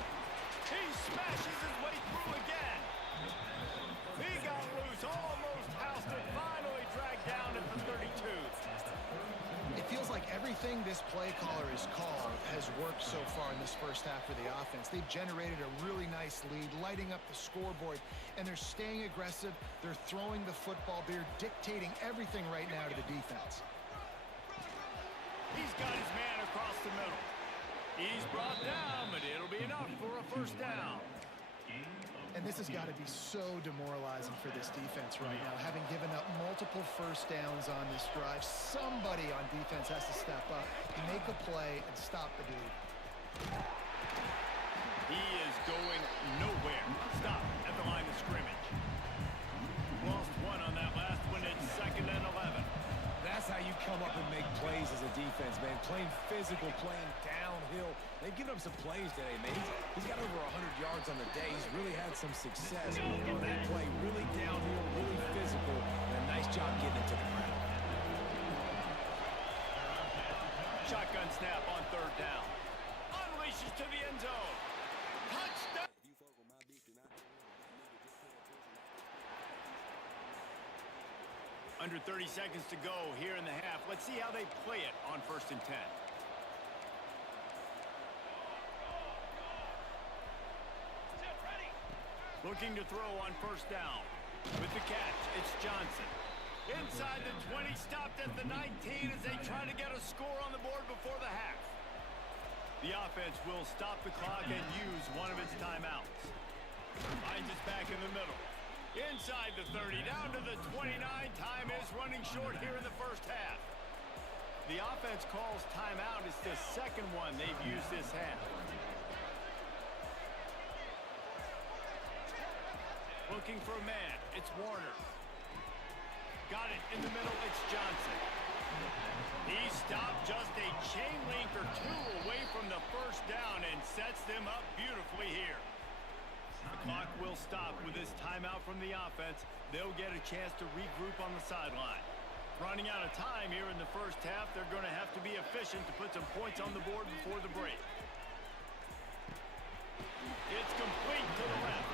He smashes his way through again. He got loose, almost housed it, finally dragged down at the 32. It feels like everything this play caller has called has worked so far in this first half for the offense. They've generated a really nice lead, lighting up the scoreboard, and they're staying aggressive. They're throwing the football. They're dictating everything right now to the defense. He's got his man across the middle. He's brought down, but it'll be enough for a first down. And this has got to be so demoralizing for this defense right now. Having given up multiple first downs on this drive, somebody on defense has to step up, make a play, and stop the dude. He is going nowhere. Stop at the line of scrimmage. Lost one on that last one. It's 2nd and 11. That's how you come up and make plays as a defense, man. Playing physical, playing downhill. They've given up some plays today, man. He's got over 100 yards on the day. He's really had some success on that play. Really downhill, really physical, and a nice job getting it to the ground. Shotgun snap on 3rd down. Unleashes to the end zone. Touchdown. Under 30 seconds to go here in the half. Let's see how they play it on 1st and 10. Looking to throw on 1st down. With the catch, it's Johnson. Inside the 20, stopped at the 19 as they try to get a score on the board before the half. The offense will stop the clock and use one of its timeouts. Finds us back in the middle. Inside the 30, down to the 29. Time is running short here in the first half. The offense calls timeout. It's the second one they've used this half. Looking for a man. It's Warner. Got it in the middle. It's Johnson. He stopped just a chain link or two away from the first down and sets them up beautifully here. The clock will stop with this timeout from the offense. They'll get a chance to regroup on the sideline. Running out of time here in the first half, they're going to have to be efficient to put some points on the board before the break. It's complete to the left.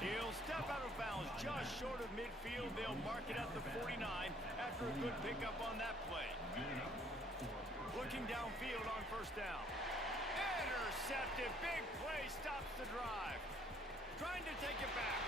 He'll step out of bounds just short of midfield. They'll mark it at the 49 after a good pickup on that play. Looking downfield on first down. Intercepted. Big play stops the drive. Trying to take it back.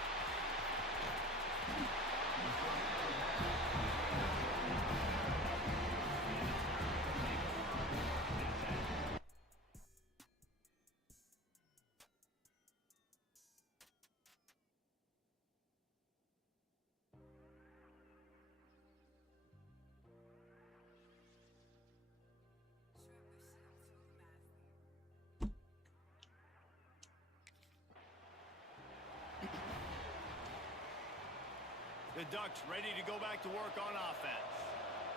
The Ducks ready to go back to work on offense.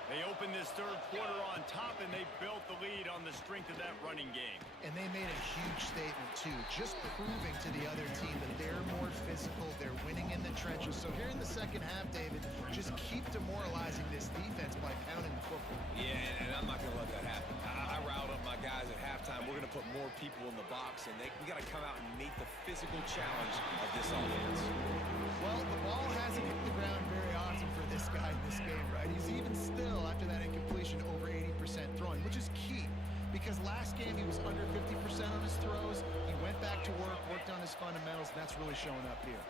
They opened this third quarter on top, and they built the lead on the strength of that running game. And they made a huge statement, too, just proving to the other team that they're more physical, they're winning in the trenches. So here in the second half, David, just keep demoralizing this defense by pounding the football. Yeah, and I'm not going to let that happen. I riled up my guys at halftime. We're going to put more people in the box, and we got to come out and meet the physical challenge of this offense. Well, the ball hasn't hit the ground very often for this guy in this game, right? He's even still, after that incompletion, over 80% throwing, which is key. Because last game, he was under 50% on his throws. He went back to work, worked on his fundamentals, and that's really showing up here.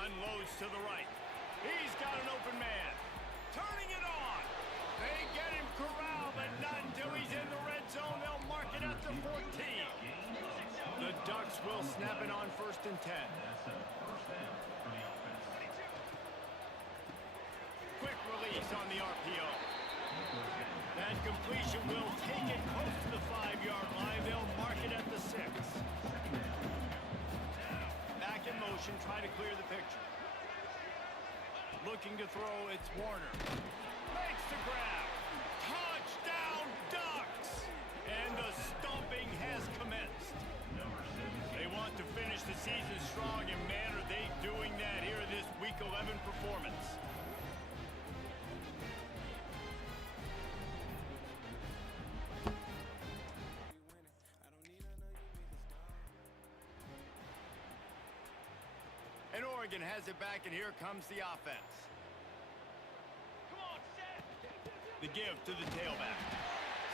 Unloads to the right. He's got an open man. Turning it on. They get him corralled, but not until he's in the red zone. They'll mark it at the 14. The Ducks will snap it on 1st and 10. Quick release on the RPO. That completion will take it close to the 5-yard line. They'll mark it at the 6. Back in motion, trying to clear the picture. Looking to throw, it's Warner. Makes the grab. Touchdown, Ducks! And the stomping has commenced. They want to finish the season strong, and man, are they doing that here in this Week 11 performance. And Oregon has it back, and here comes the offense. The give to the tailback.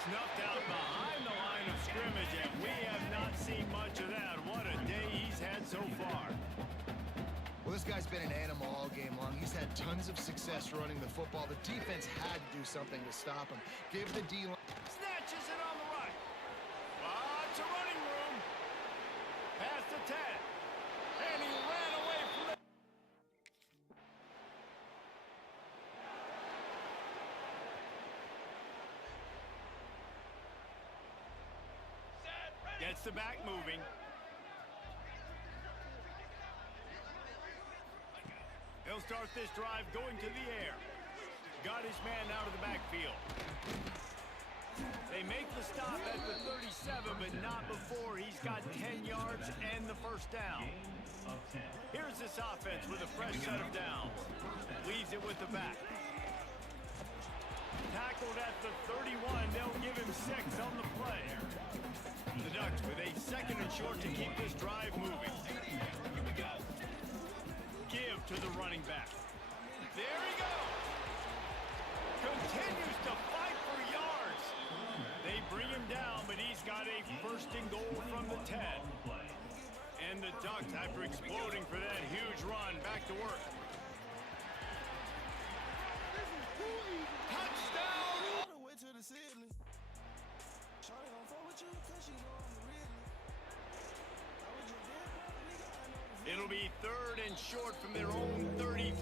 Snuffed out behind the line of scrimmage, and we have not seen much of that. What a day he's had so far. Well, this guy's been an animal all game long. He's had tons of success running the football. The defense had to do something to stop him. Give the D-line. Snatches it on the right. Lots of running room. Past the 10. And he ran away from the... Gets the back moving. He'll start this drive going to the air. Got his man out of the backfield. They make the stop at the 37, but not before he's got 10 yards and the first down. Here's this offense with a fresh set of downs. Leaves it with the back. Tackled at the 31. They'll give him 6 on the play. The Ducks with a 2nd and short to keep this drive moving. Give to the running back. There he goes. Continues to fight for yards. They bring him down, but he's got a 1st and goal from the 10. And the Ducks, after exploding for that huge run, back to work. Touchdown! All the way to the ceiling. be 3rd and short from their own 33.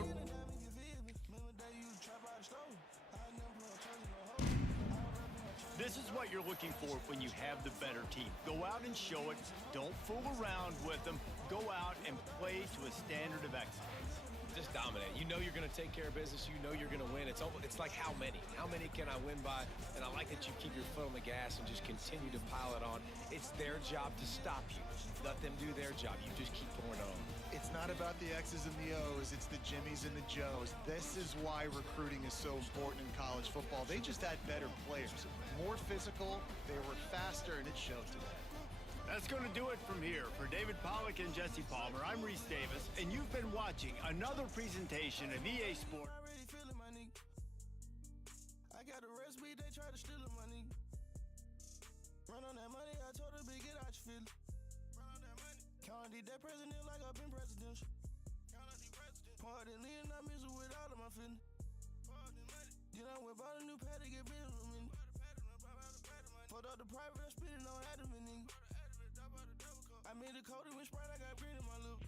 This is what you're looking for when you have the better team. Go out and show it. Don't fool around with them. Go out and play to a standard of excellence. Just dominate. You know you're going to take care of business. You know you're going to win. It's like how many? How many can I win by? And I like that you keep your foot on the gas and just continue to pile it on. It's their job to stop you. Let them do their job. You just keep pouring it on. It's not about the X's and the O's. It's the Jimmies and the Joes. This is why recruiting is so important in college football. They just had better players. More physical, they were faster, and it showed today. That's going to do it from here. For David Pollack and Jesse Palmer, I'm Reese Davis, and you've been watching another presentation of EA Sports. I already feeling my nigga. I got a recipe, they try to steal it, my nigga. Run on that money, I told her, big, get out your feeling. Run on that money. Count the dead president like I've been presidential. Count on the president. Part in lean, I miss it with all of my feeling. Part in money. Then I went bought a new pad to get business with me. Put up the private, I spit it on Adam and nigga. I made the code with Sprite, I got green in my lip.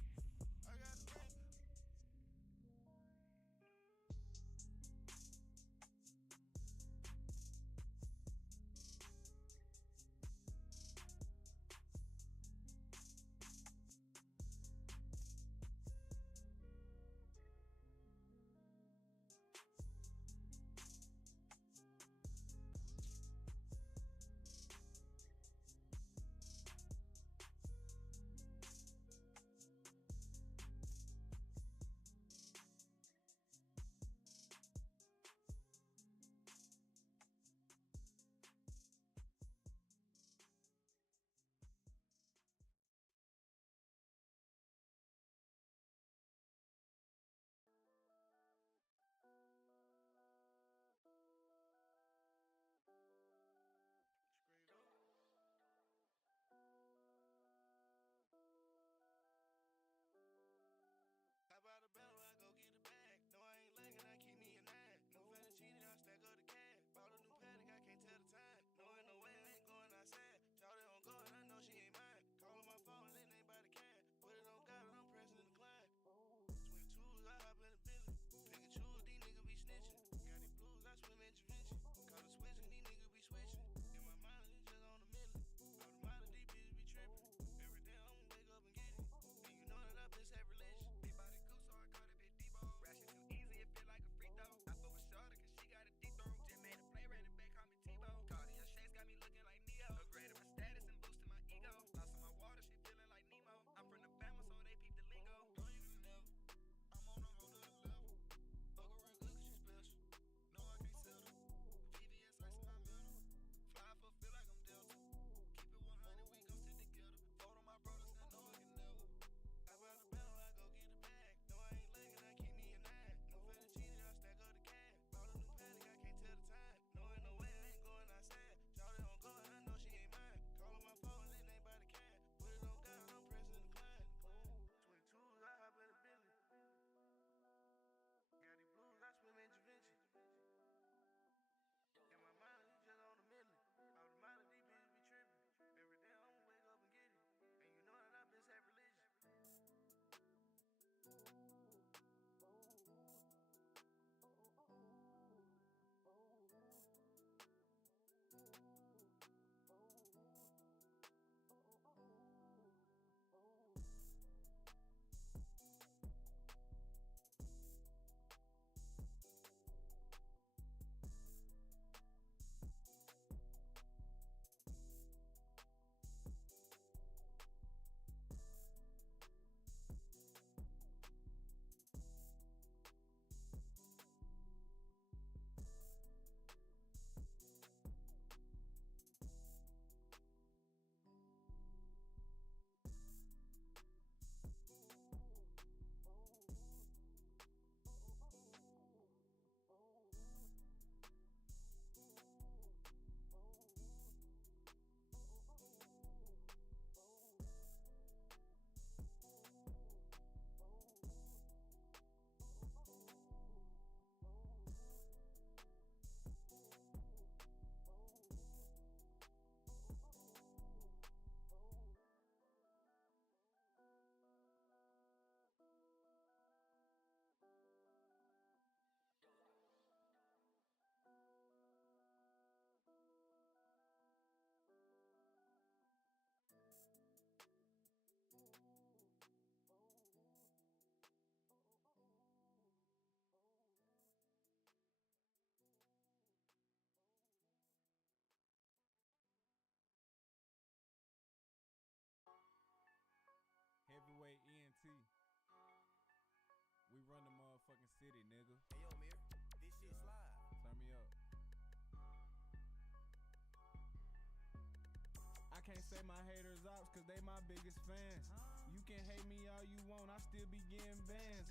can't say my haters ops, cause they my biggest fans. You can hate me all you want, I still be getting bands.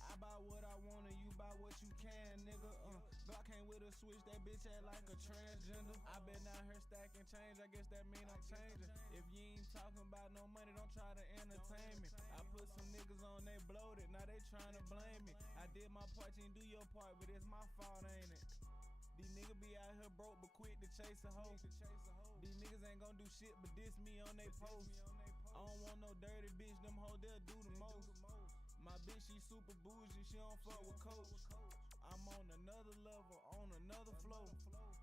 I buy what I want and you buy what you can, nigga. Glock came with a switch, that bitch act like a transgender. I been out here stacking change, I guess that mean I'm changing. If you ain't talking about no money, don't try to entertain me. I put some niggas on, they bloated, now they tryna blame me. I did my part, you didn't do your part, but it's my fault, ain't it? These niggas be out here broke but quick to chase a hoe. These niggas ain't gon' do shit but diss me on they post. I don't want no dirty bitch, them hoes they'll do the most. My bitch, she super bougie, she don't fuck with coach. I'm on another level, on another flow.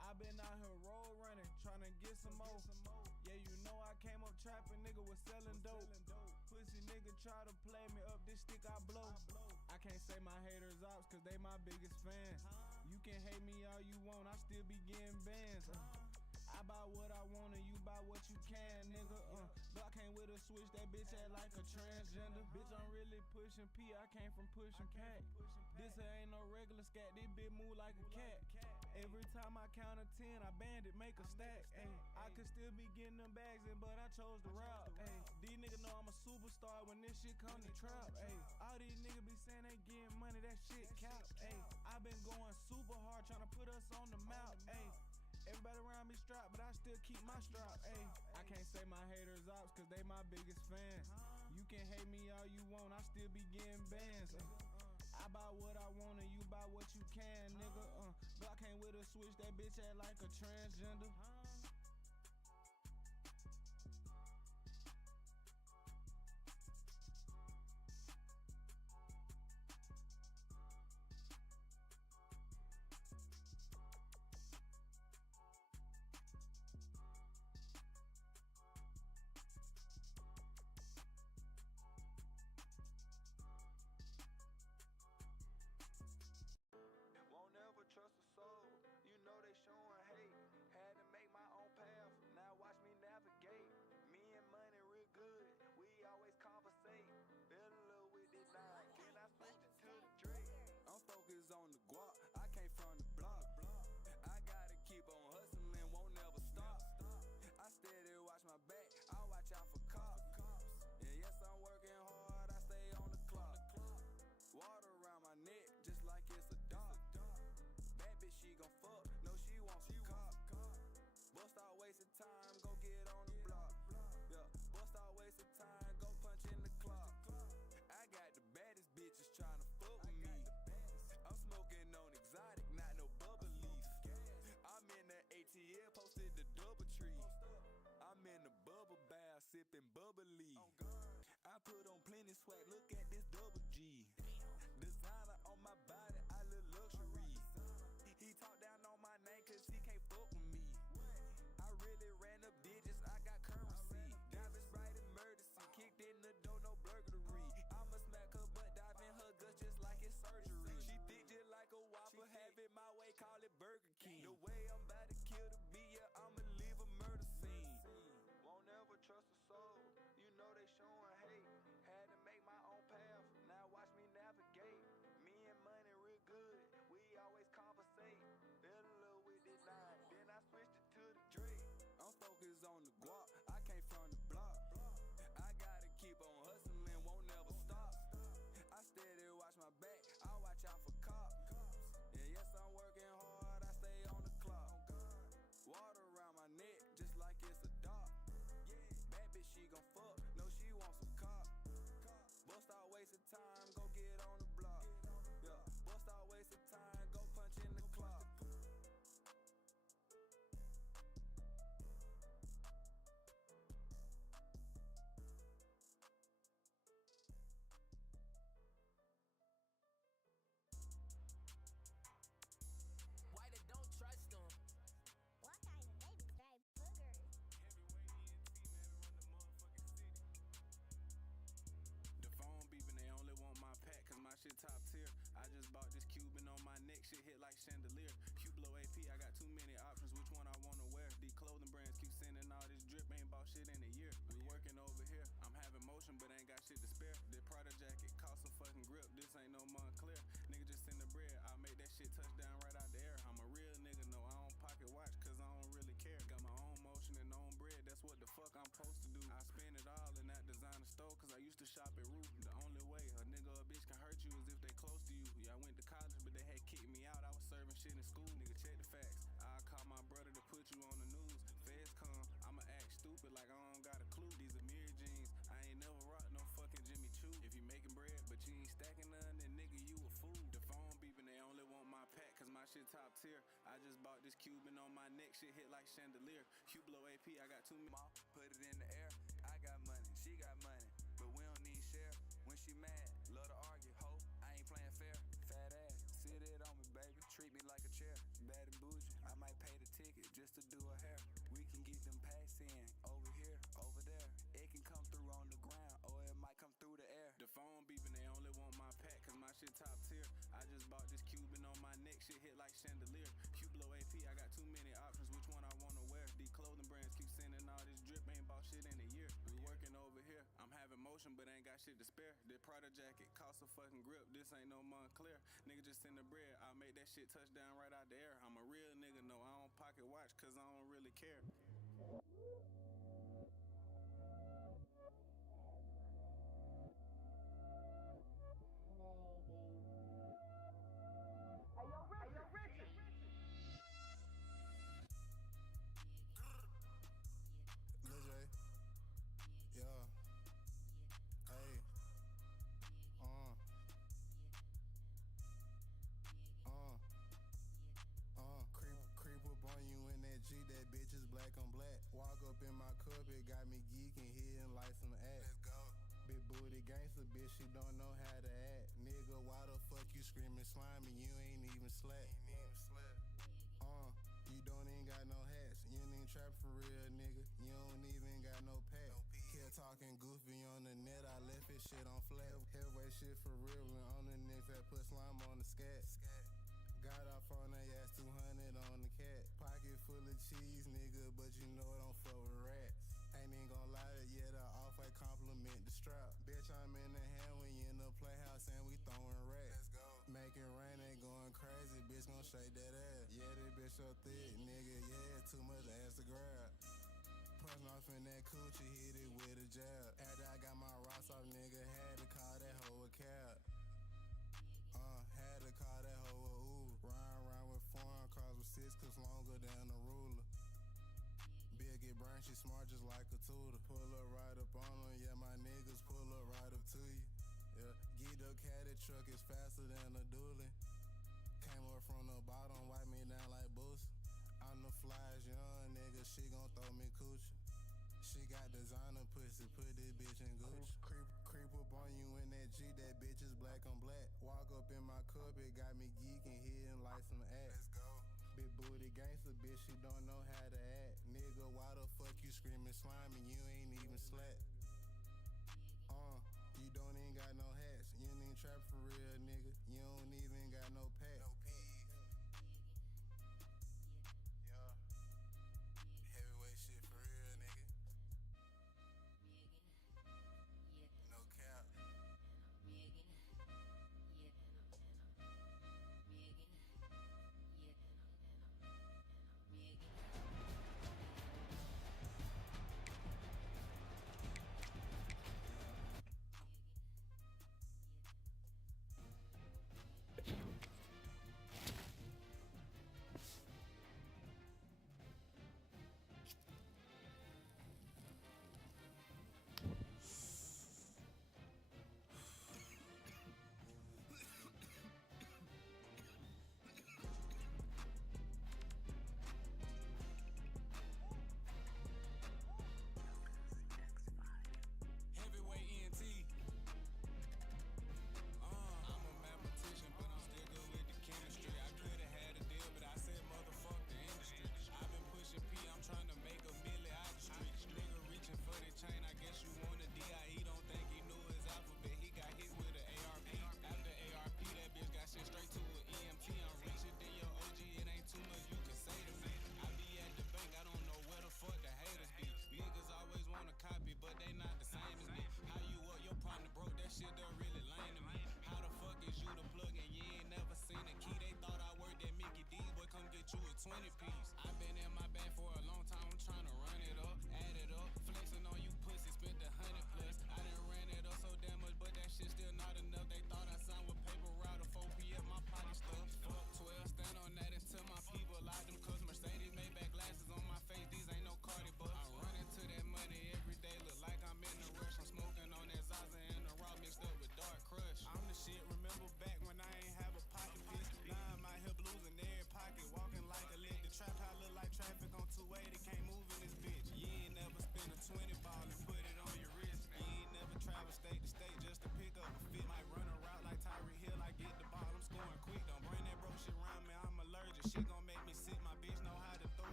I been out here road running, tryna get some more. Yeah, you know I came up trapping, nigga was selling dope. Pussy nigga try to play me up, this stick I blow. I can't say my haters ops, cause they my biggest fans. You can hate me all you want, I still be getting bands. I buy what I want and you buy what you can, nigga. Glock came with a switch, that bitch act like a transgender. Bitch, I'm really pushing P, I came from pushing pack. This ain't no regular scat, this bitch move like a cat. Every time I count to 10, I band it, make a stack. Ay, I could still be getting them bags in, but I chose the route. Ay, these niggas know I'm a superstar when this shit come to trap. Ay, all these niggas be saying they getting money, that shit cap. Ay, I been going super hard trying to put us on the map. Ay, everybody around me strapped, but I still keep my strap. Ay, I can't say my haters ops, cause they my biggest fans. You can hate me all you want, I still be getting bands. I buy what I want and you buy what you can, nigga. Glock came with a switch, that bitch act like a transgender. Won't never trust a soul, you know they showing hate. Had to make my own path, now watch me navigate. Me and money real good, we always conversate. Fell in love with this nine, then I switched it to the Drake. I'm focused on the guap, I came from the block. I gotta keep on hustling, won't never stop. I steady watch my back, I watch out for cops. And yes, I'm working hard, I stay on the clock. Water around my neck, just like it's a dock. Bad bitch, she gon' fuck, no, she wants some cop. Bust out wasted time, go get on the block. Yeah, bust out wasted time, go punch in the clock. I got the baddest bitches tryna fuck with me. I'm smoking on exotic, not no bubble leaf. I'm in the ATL, posted the double tree. I'm in the bubble bath, sipping bubbly. I put on plenty swag, look at this double G. Designer on my body, I look luxury. He talk down on my name cause he can't fuck with me. I really ran up digits, I got currency. Diamonds bright emergency, kicked in the door, no burglary. I'ma smack her butt, dive in her guts just like it's surgery. She thick just like a Whopper, have it my way, call it Burger King. The way I'm about to kill the bee, yeah, I'ma leave a murder scene. Won't never trust a soul, you know they showing hate. Had to make my own path, now watch me navigate. Me and money real good, we always conversate. Fell in love with this nine, then I switched it to the Drake. I'm focused on the guap, I came from the block. I gotta keep on hustling, won't never stop. I steady watch my back, I watch out for cops. And yes, I'm working hard, I stay on the clock. Water around my neck, just like it's a dock. Bad bitch, she gon' fuck, no, she wants some cop. Bust out wasted time, go get on the block. Yeah, bust out wasted time, go punch in the clock. Why they don't trust them? What kind of babies drive boogers? The phone beeping, they only want my pack, cause my shit top tier. I just bought this Cuban on my neck, shit hit like chandelier. Hublot AP, I got too many options, which one I wanna wear. These clothing brands keep sending all this drip, ain't bought shit in a year. We working over here, I'm having motion, but ain't got shit to spare. This Prada jacket cost a fucking grip, this ain't no Montclair. Nigga just send the bread, I'll make that shit touch down right out the air. I'm a real nigga, no, I don't pocket watch, cause I don't really care. Got my own motion and own bread, that's what the shit top tier. I just bought this Cuban on my neck, shit hit like chandelier. Hublot AP, I got 2 million. Put it in the air. I got money, she got money, but we don't need share. When she mad, love to argue, ho, I ain't playing fair. Fat ass, sit it on me, baby, treat me like a chair. Bad and bougie, I might pay the ticket just to do her hair. We can get them packs in, over here, over there. It can come through on the ground, or it might come through the air. The phone beeping, they only want my pack, cause my shit top tier. I just bought this Cuban on my neck, shit hit like chandelier. Hublot AP, I got too many options, which one I wanna wear. These clothing brands keep sending all this drip, ain't bought shit in a year. We working over here, I'm having motion, but ain't got shit to spare. This Prada jacket cost a fucking grip, this ain't no Montclair. Nigga just send the bread, I'll make that shit touch down right out the air. I'm a real nigga, no, I don't pocket watch, cause I don't really care. Lil J. Yeah. Hey. Creep up on you in that G, that bitch is black on black. Walk up in my cup, it got me geeking, hitting like some ass. Let's go. Big booty gangster, bitch, she don't know how to act. Nigga, why the fuck you screaming slimy? You ain't even slack. You don't even got no hats. You ain't even trap for real, nigga. You don't even got no pack. Kept talking goofy on the net, I left his shit on flat. Heavyweight shit for real, and on the niggas that put slime on the scat. Got off on they ass 200 on the cat. Pocket full of cheese, nigga, but you know I don't fuck with rats. Ain't even gon' lie to you, the off-white compliment the strap. Bitch, I'm in the hand when you in the playhouse and we throwing racks. Let's go. Making rain, ain't going crazy, bitch gon' shake that ass. Yeah, this bitch so thick, nigga, yeah, too much ass to grab. Punchin' off in that coochie, hit it with a jab. After I got my rocks off, nigga, had to call that hoe a cab. Had to call that hoe a Uber. Ride around with foreign cars with 6 clips longer than a ruler. Big get brain, she smart just like a tutor. Pull up right up on her, yeah, my niggas pull up right up to you. Yeah, get the caddy truck is faster than a dually. Came up from the bottom, wipe me down like Boosie. I'm the flyest young nigga, she gon' throw me coochie. She got designer pussy, put this bitch in Gucci. Creep up on you in that G, that bitch is black on black. Walk up in my cup, it got me geeking, hitting like some ass. Let's go. Big booty gangster, bitch, she don't know how to act. Nigga, why the fuck you screaming slimy? You ain't even slack. You don't even got no hats. You ain't even trap for real, nigga. You don't even got no pack. No peas. Yeah. Heavyweight shit for real, nigga. No cap.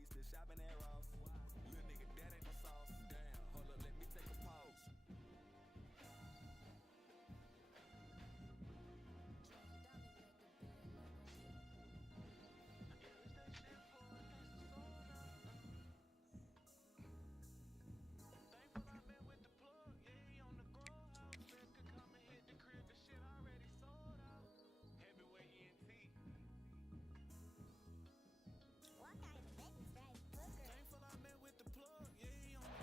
used to shopping at Ross. Little nigga, that ain't the sauce. Damn, hold up, let me take a pause. What kind of baby stripe booger? Thankful I met with the plug, yeah, he on the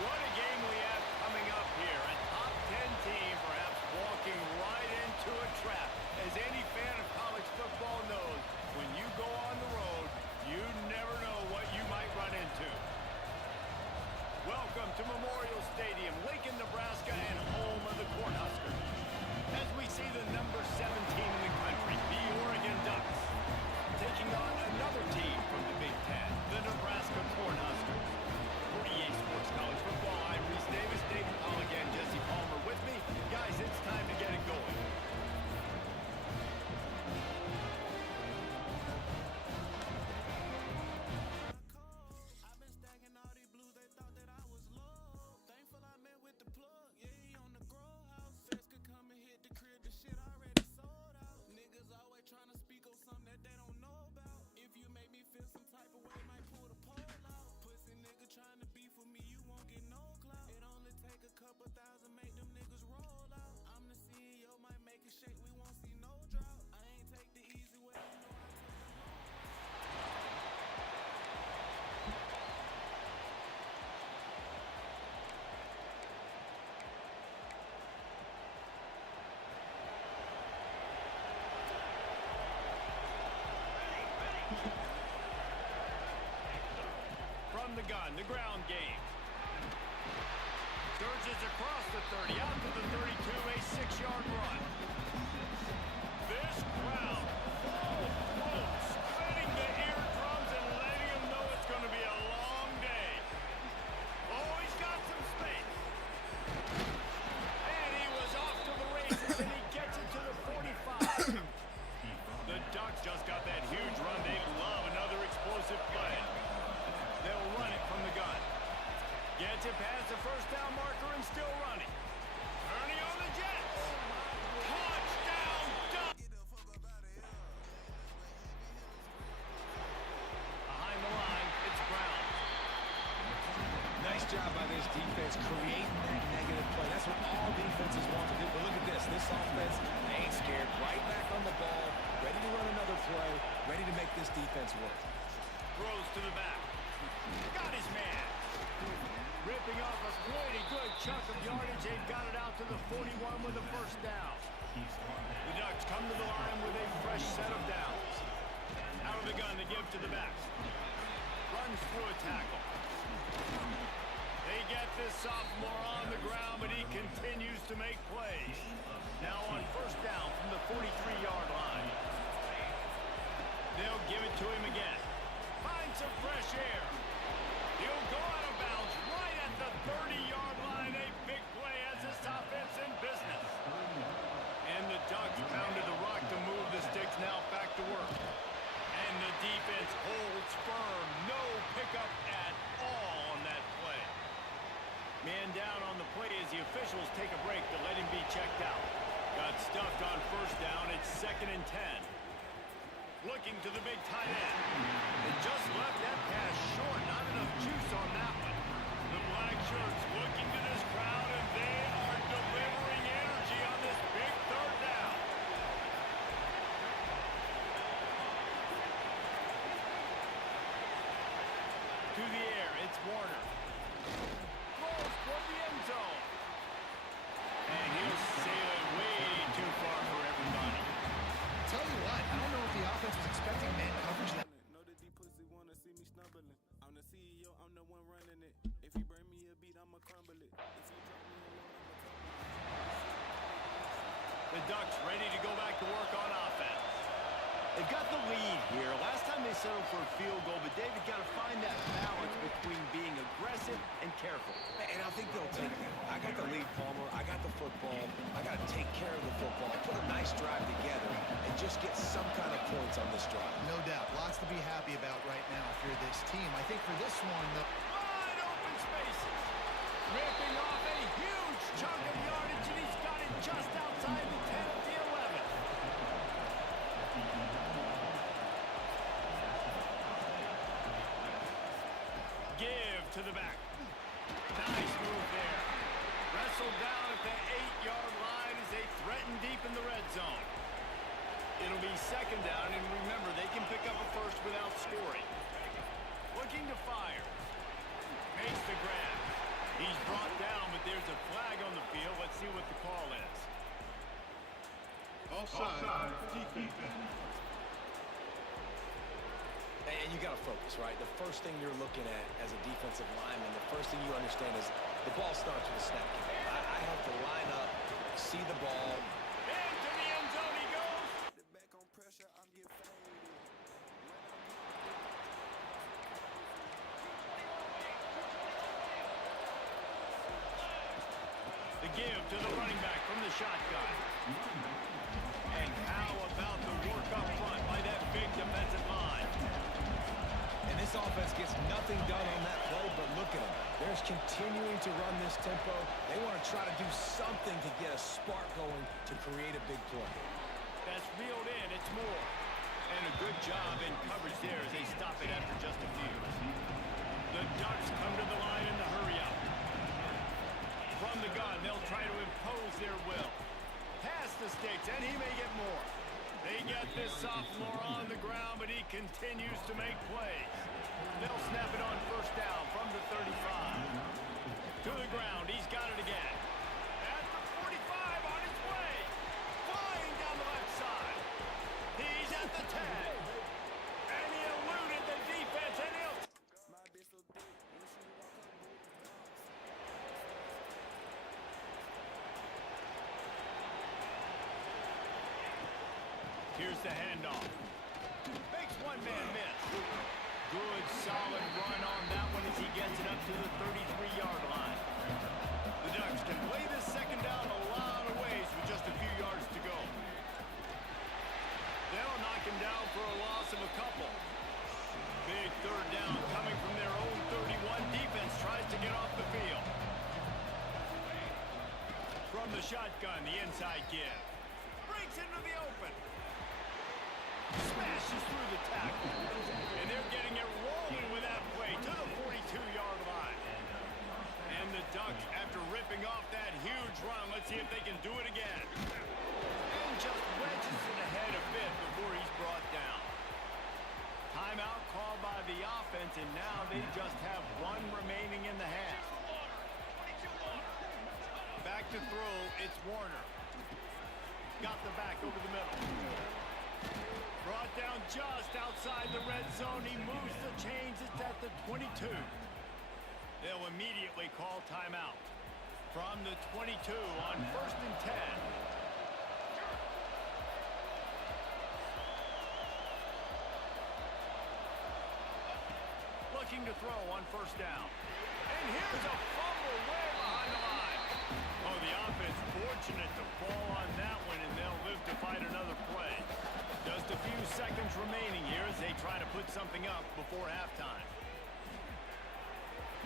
What a game we have coming up here. A top 10 team perhaps walking right into a trap. As any fan of college football knows, when you go on the road, you never know what you might run into. Welcome to Memorial Stadium, Lincoln, Nebraska, and home of the Cornhuskers. As we see the number 17 in the country, the Oregon Ducks, taking on another team from the Big Ten, the Nebraska Cornhuskers. For EA Sports College Football, I'm Reese Davis, David Pollock, and Jesse Palmer with me. Guys, it's time to get it going. I've been stacking all these blues, they thought that I was low. Thankful I met with the plug, yeah, he on the grow house. Feds could come and hit the crib, the shit already sold out. Niggas always trying to speak on something that they don't know about. If you make me feel some type of way, might pull the pole out. Pussy nigga trying to beef with me, you won't get no clout. It only take a couple thousand, make them niggas roll out. I'm the CEO, might make it shake, we won't see no drought. I ain't take the easy way, you know I took the long way. From the gun, the ground game. Surges across the 30, out to the 32, a 6-yard run. This crowd, splitting the eardrums and letting them know it's going to be a long day. Oh, he's got some space. And he was off to the races, and he gets it to the 45. The Ducks just got that huge run. They love another explosive play. They'll run it from the gun. Gets it past the first down marker and still running. Ernie on the Jets. Touchdown, Ducks. Behind the line, it's Brown. Nice job by this defense creating that negative play. That's what all defenses want to do. But look at this. This offense, they ain't scared. Right back on the ball, ready to run another play, ready to make this defense work. Throws to the back. Got his man. Ripping off a pretty good chunk of yardage. They've got it out to the 41 with a first down. The Ducks come to the line with a fresh set of downs. Out of the gun to give to the back. Runs through a tackle. They get this sophomore on the ground, but he continues to make plays. Now on first down from the 43-yard line. They'll give it to him again. Find some fresh air. He'll go out of bounds right at the 30-yard line. A big play as this offense in business. And the Ducks pounded the rock to move the sticks, now back to work. And the defense holds firm. No pickup at all on that play. Man down on the play as the officials take a break to let him be checked out. Got stuffed on first down. It's 2nd and 10. Looking to the big tight end. It just left that pass short. Not enough juice on that one. The black shirts looking to this crowd, and they are delivering energy on this big third down. To the air, it's Warner. Throws toward the end zone. And he'll sail it way too far for everybody. Tell you what, I don't know if the offense was expecting man coverage that. Know that these pussy wanna see me stumbling. I'm the CEO, I'm the one running it. If you bring me a beat, I'ma crumble it. If you drop me alone, I'ma tumble it. The Ducks ready to go back to work on offense. They've got the lead here. Last time they settled for a field goal, but David got to find that balance between being aggressive and careful. And I'll I think they'll take that. I got the lead, Palmer. I got the football. I got to take care of the football, put a nice drive together, and just get some kind of points on this drive. No doubt. Lots to be happy about right now if you're this team. I think for this one, Wide open spaces. Ripping off a huge chunk of yardage, and he's got it just outside the 10 of the 11. Give to the back. Nice move there. Wrestled down at the 8-yard line as they threaten deep in the red zone. It'll be second down, and remember, they can pick up a first without scoring. Looking to fire. Makes the grab. He's brought down, but there's a flag on the field. Let's see what the call is. Offside. And you got to focus, right? The first thing you're looking at as a defensive lineman, the first thing you understand is the ball starts with a snap kick. I have to line up, see the ball. Into the end zone he goes. Back on pressure, I'm getting faded. The give to the running back from the shotgun. And how about the work up front by that big defensive line? And this offense gets nothing done on that play, but look at them. They're just continuing to run this tempo. They want to try to do something to get a spark going to create a big play. That's reeled in. It's Moore. And a good job in coverage there as they stop it after just a few. The Ducks come to the line in the hurry up. From the gun, they'll try to impose their will. Past the sticks, and he may get more. They get this sophomore on the ground, but he continues to make plays. They'll snap it on first down from the 35. To the ground, he's got it again. At the 45, on his way. Flying down the left side. He's at the 10. And he eluded the defense, and he'll... My bitch so thick, when she walk up, Here's the handoff. Makes one man miss. Good, solid run on that one as he gets it up to the 33-yard line. The Ducks can play this second down a lot of ways with just a few yards to go. They'll knock him down for a loss of a couple. Big third down coming from their own 31. Defense tries to get off the field. From the shotgun, the inside give. Breaks into the open. Smashes through the tackle. And they're getting it rolling with that play to the 42-yard line. And the Ducks, after ripping off that huge run, let's see if they can do it again. And just wedges it ahead a bit before he's brought down. Timeout called by the offense, and now they just have one remaining in the half. Back to throw, it's Warner. Got the back over the middle. Brought down just outside the red zone. He moves the chains. It's at the 22. They'll immediately call timeout. From the 22 on 1st and 10. Looking to throw on first down. And here's a fumble way behind the line. Oh, the offense fortunate to fall on that one, and they'll live to fight another play. Just a few seconds remaining here as they try to put something up before halftime.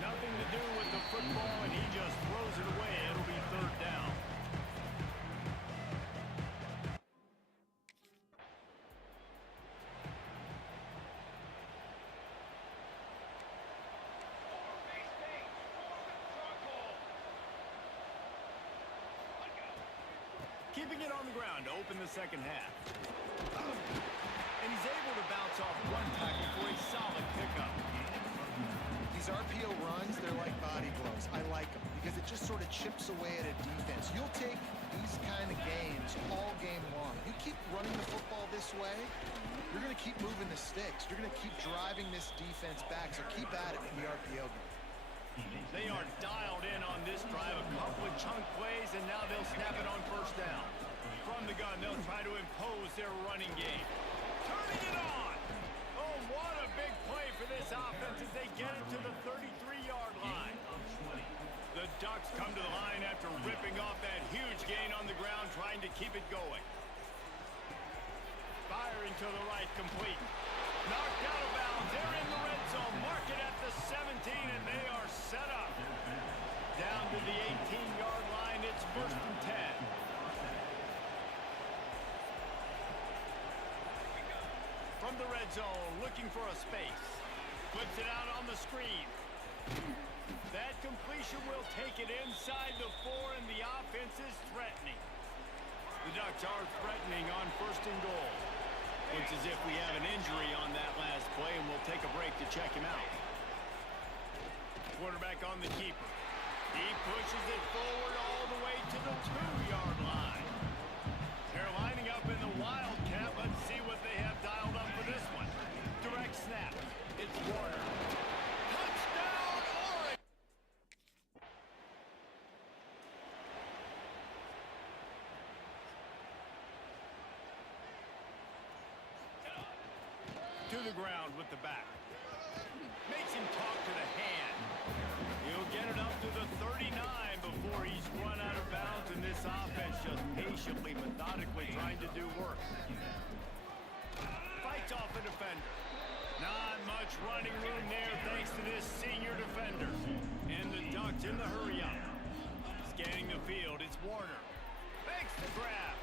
Nothing to do with the football, and he just throws it away. It'll be third down. Keeping it on the ground to open the second half. And he's able to bounce off one tackle for a solid pickup. These RPO runs, they're like body blows. I like them because it just sort of chips away at a defense. You'll take these kind of games all game long. You keep running the football this way, you're going to keep moving the sticks. You're going to keep driving this defense back, so keep at it in the RPO game. They are dialed in on this drive. A couple of chunk plays, and now they'll snap it on first down. From the gun, they'll try to impose their running game. Turning it on! Oh, what a big play for this offense as they get it to the 33-yard line. The keep it going. Firing to the right, complete. Knocked out of bounds. They're in the red zone. Mark it at the 17, and they are set up. Down to the 18-yard line. It's 1st and 10. From the red zone, looking for a space. Flips it out on the screen. That completion will take it inside the 4, and the offense is threatening. The Ducks are threatening on 1st and goal. Looks as if we have an injury on that last play, and we'll take a break to check him out. Quarterback on the keeper. He pushes it forward all the way to the 2-yard line. They're lining up in the Wildcat. Let's see what they have dialed up for this one. Direct snap. It's Warner. Touchdown, Oregon! To the ground with the back. Makes him talk to the hand. He'll get it up to the 39 before he's run out of bounds, and this offense just patiently, methodically trying to do work. Fights off a defender. Not much running room there thanks to this senior defender. And the Ducks in the hurry-up. Scanning the field, it's Warner. Makes the grab.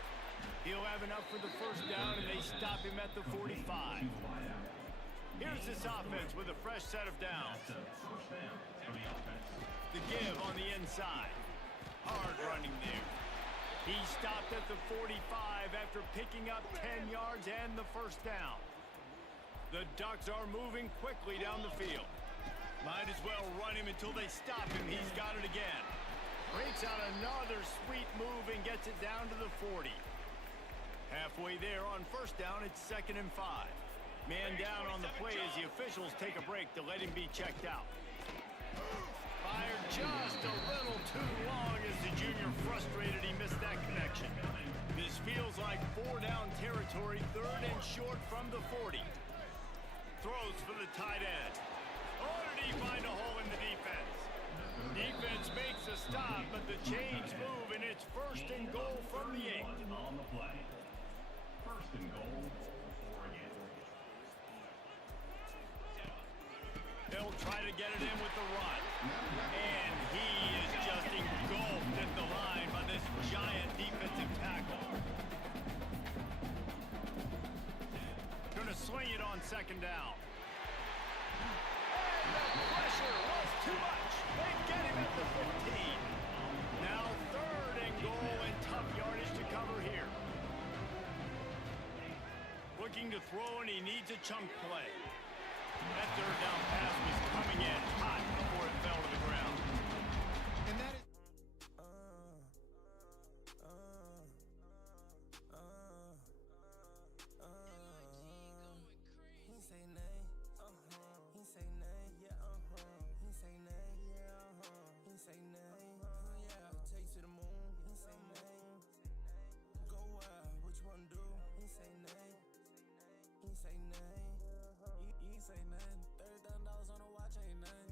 He'll have enough for the 1st down, and they stop him at the 45. Here's this offense with a fresh set of downs. The give on the inside. Hard running there. He stopped at the 45 after picking up 10 yards and the 1st down. The Ducks are moving quickly down the field. Might as well run him until they stop him. He's got it again. Breaks out another sweet move and gets it down to the 40. Halfway there on 1st down, it's 2nd and 5. Man down on the play as the officials take a break to let him be checked out. Fired just a little too long as the junior frustrated he missed that connection. This feels like 4-down territory, 3rd and short from the 40. Throws for the tight end. Or did he find a hole in the defense? Defense makes a stop, but the chains move, and it's 1st and goal from the 8. On the play. 1st and goal, Oregon. They'll try to get it in with the run. And he is just engulfed at the line by this giant defensive tackle. Gonna swing it on 2nd down. And the pressure was too much. They get him at the 15. Now 3rd and goal and tough yardage to cover here. Looking to throw, and he needs a chunk play. That 3rd down pass was coming in hot before it fell to the ground. And that is... He say nay, he say nay, yeah, he say nay, yeah, he say nay, yeah, take to the moon, he say nay, go wild, which one do, he say nay, he say nay, he say none, $30,000 on a watch ain't none,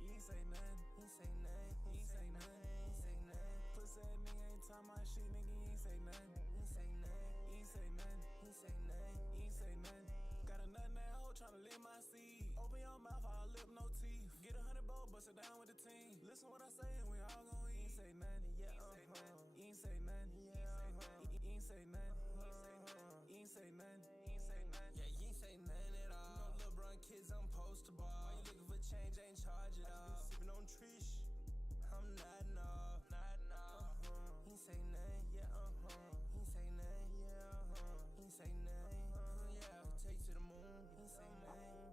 he say none, he say none, he say none, he say none, pussy that nigga ain't talking my shit, nigga, he say none, he say none, he say none, he say none, he say none. Got a nut in that hole tryna lick my seed. Open your mouth, all lip, no teeth. Get 100 ball, bust it down with the team. Listen what I say and we all gon' eat. He ain't say none, yeah, he ain't say none, yeah, he ain't say none, he ain't say none, he ain't say none, yeah, he ain't say none at all. No LeBron kids, I'm poster ball. Why you looking for change, ain't charge it all. Sippin' on Trish, I'm nodding off, nodding off. He say none, yeah, he say none, yeah, he say none, yeah, take to the moon, he say none,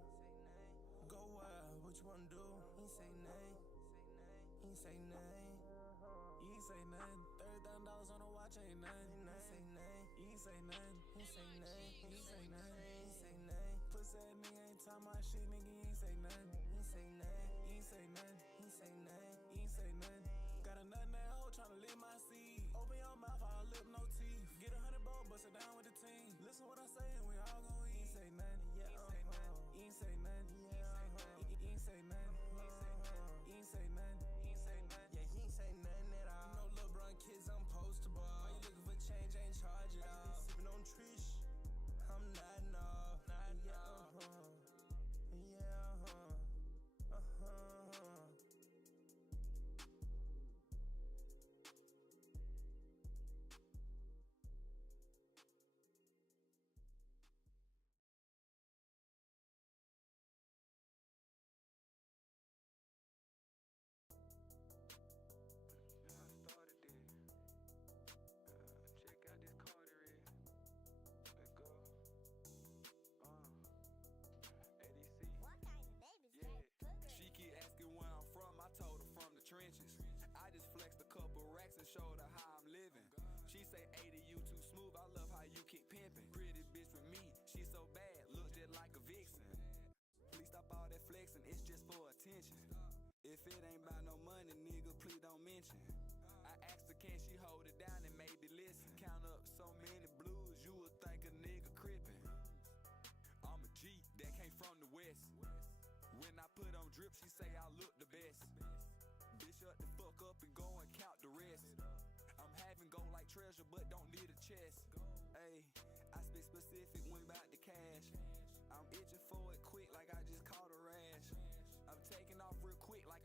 go wild, which one do, he say none, he say none, he say none, $30,000 on a watch ain't none, he say none, he say none, he say none, he say none, he say none, pussy that nigga ain't talking my shit, nigga, he say none, he say none, he say none, he say none, he say none, got a nut in that hole tryna lick my seed, open your mouth, all lip, no teeth, get 100 ball, bust it down with the team, listen what I say and we all gon' eat, he say none, yeah, he ain't say none, yeah, he ain't say none, he ain't say none, he ain't say none, yeah, he ain't say none at all. No LeBron kids, I'm poster ball. Why you looking for nodding off. She keep asking where I'm from, I told her from the trenches. I just flexed a couple racks and showed her how I'm living. She say, 80, you too smooth, I love how you keep pimping. Pretty bitch with me, she so bad, look just like a vixen. Please stop all that flexing, it's just for attention. If it ain't about no money, nigga, please don't mention. I asked her, can she hold it down and maybe listen? Count up so many blues, you would think a nigga crippin'. I'm a G that came from the west. When I put on drip, she say I look the best. Bitch, shut the fuck up and go and count the rest. I'm having gold like treasure, but don't need a chest. Ayy, I speak specific when about the cash. I'm itching for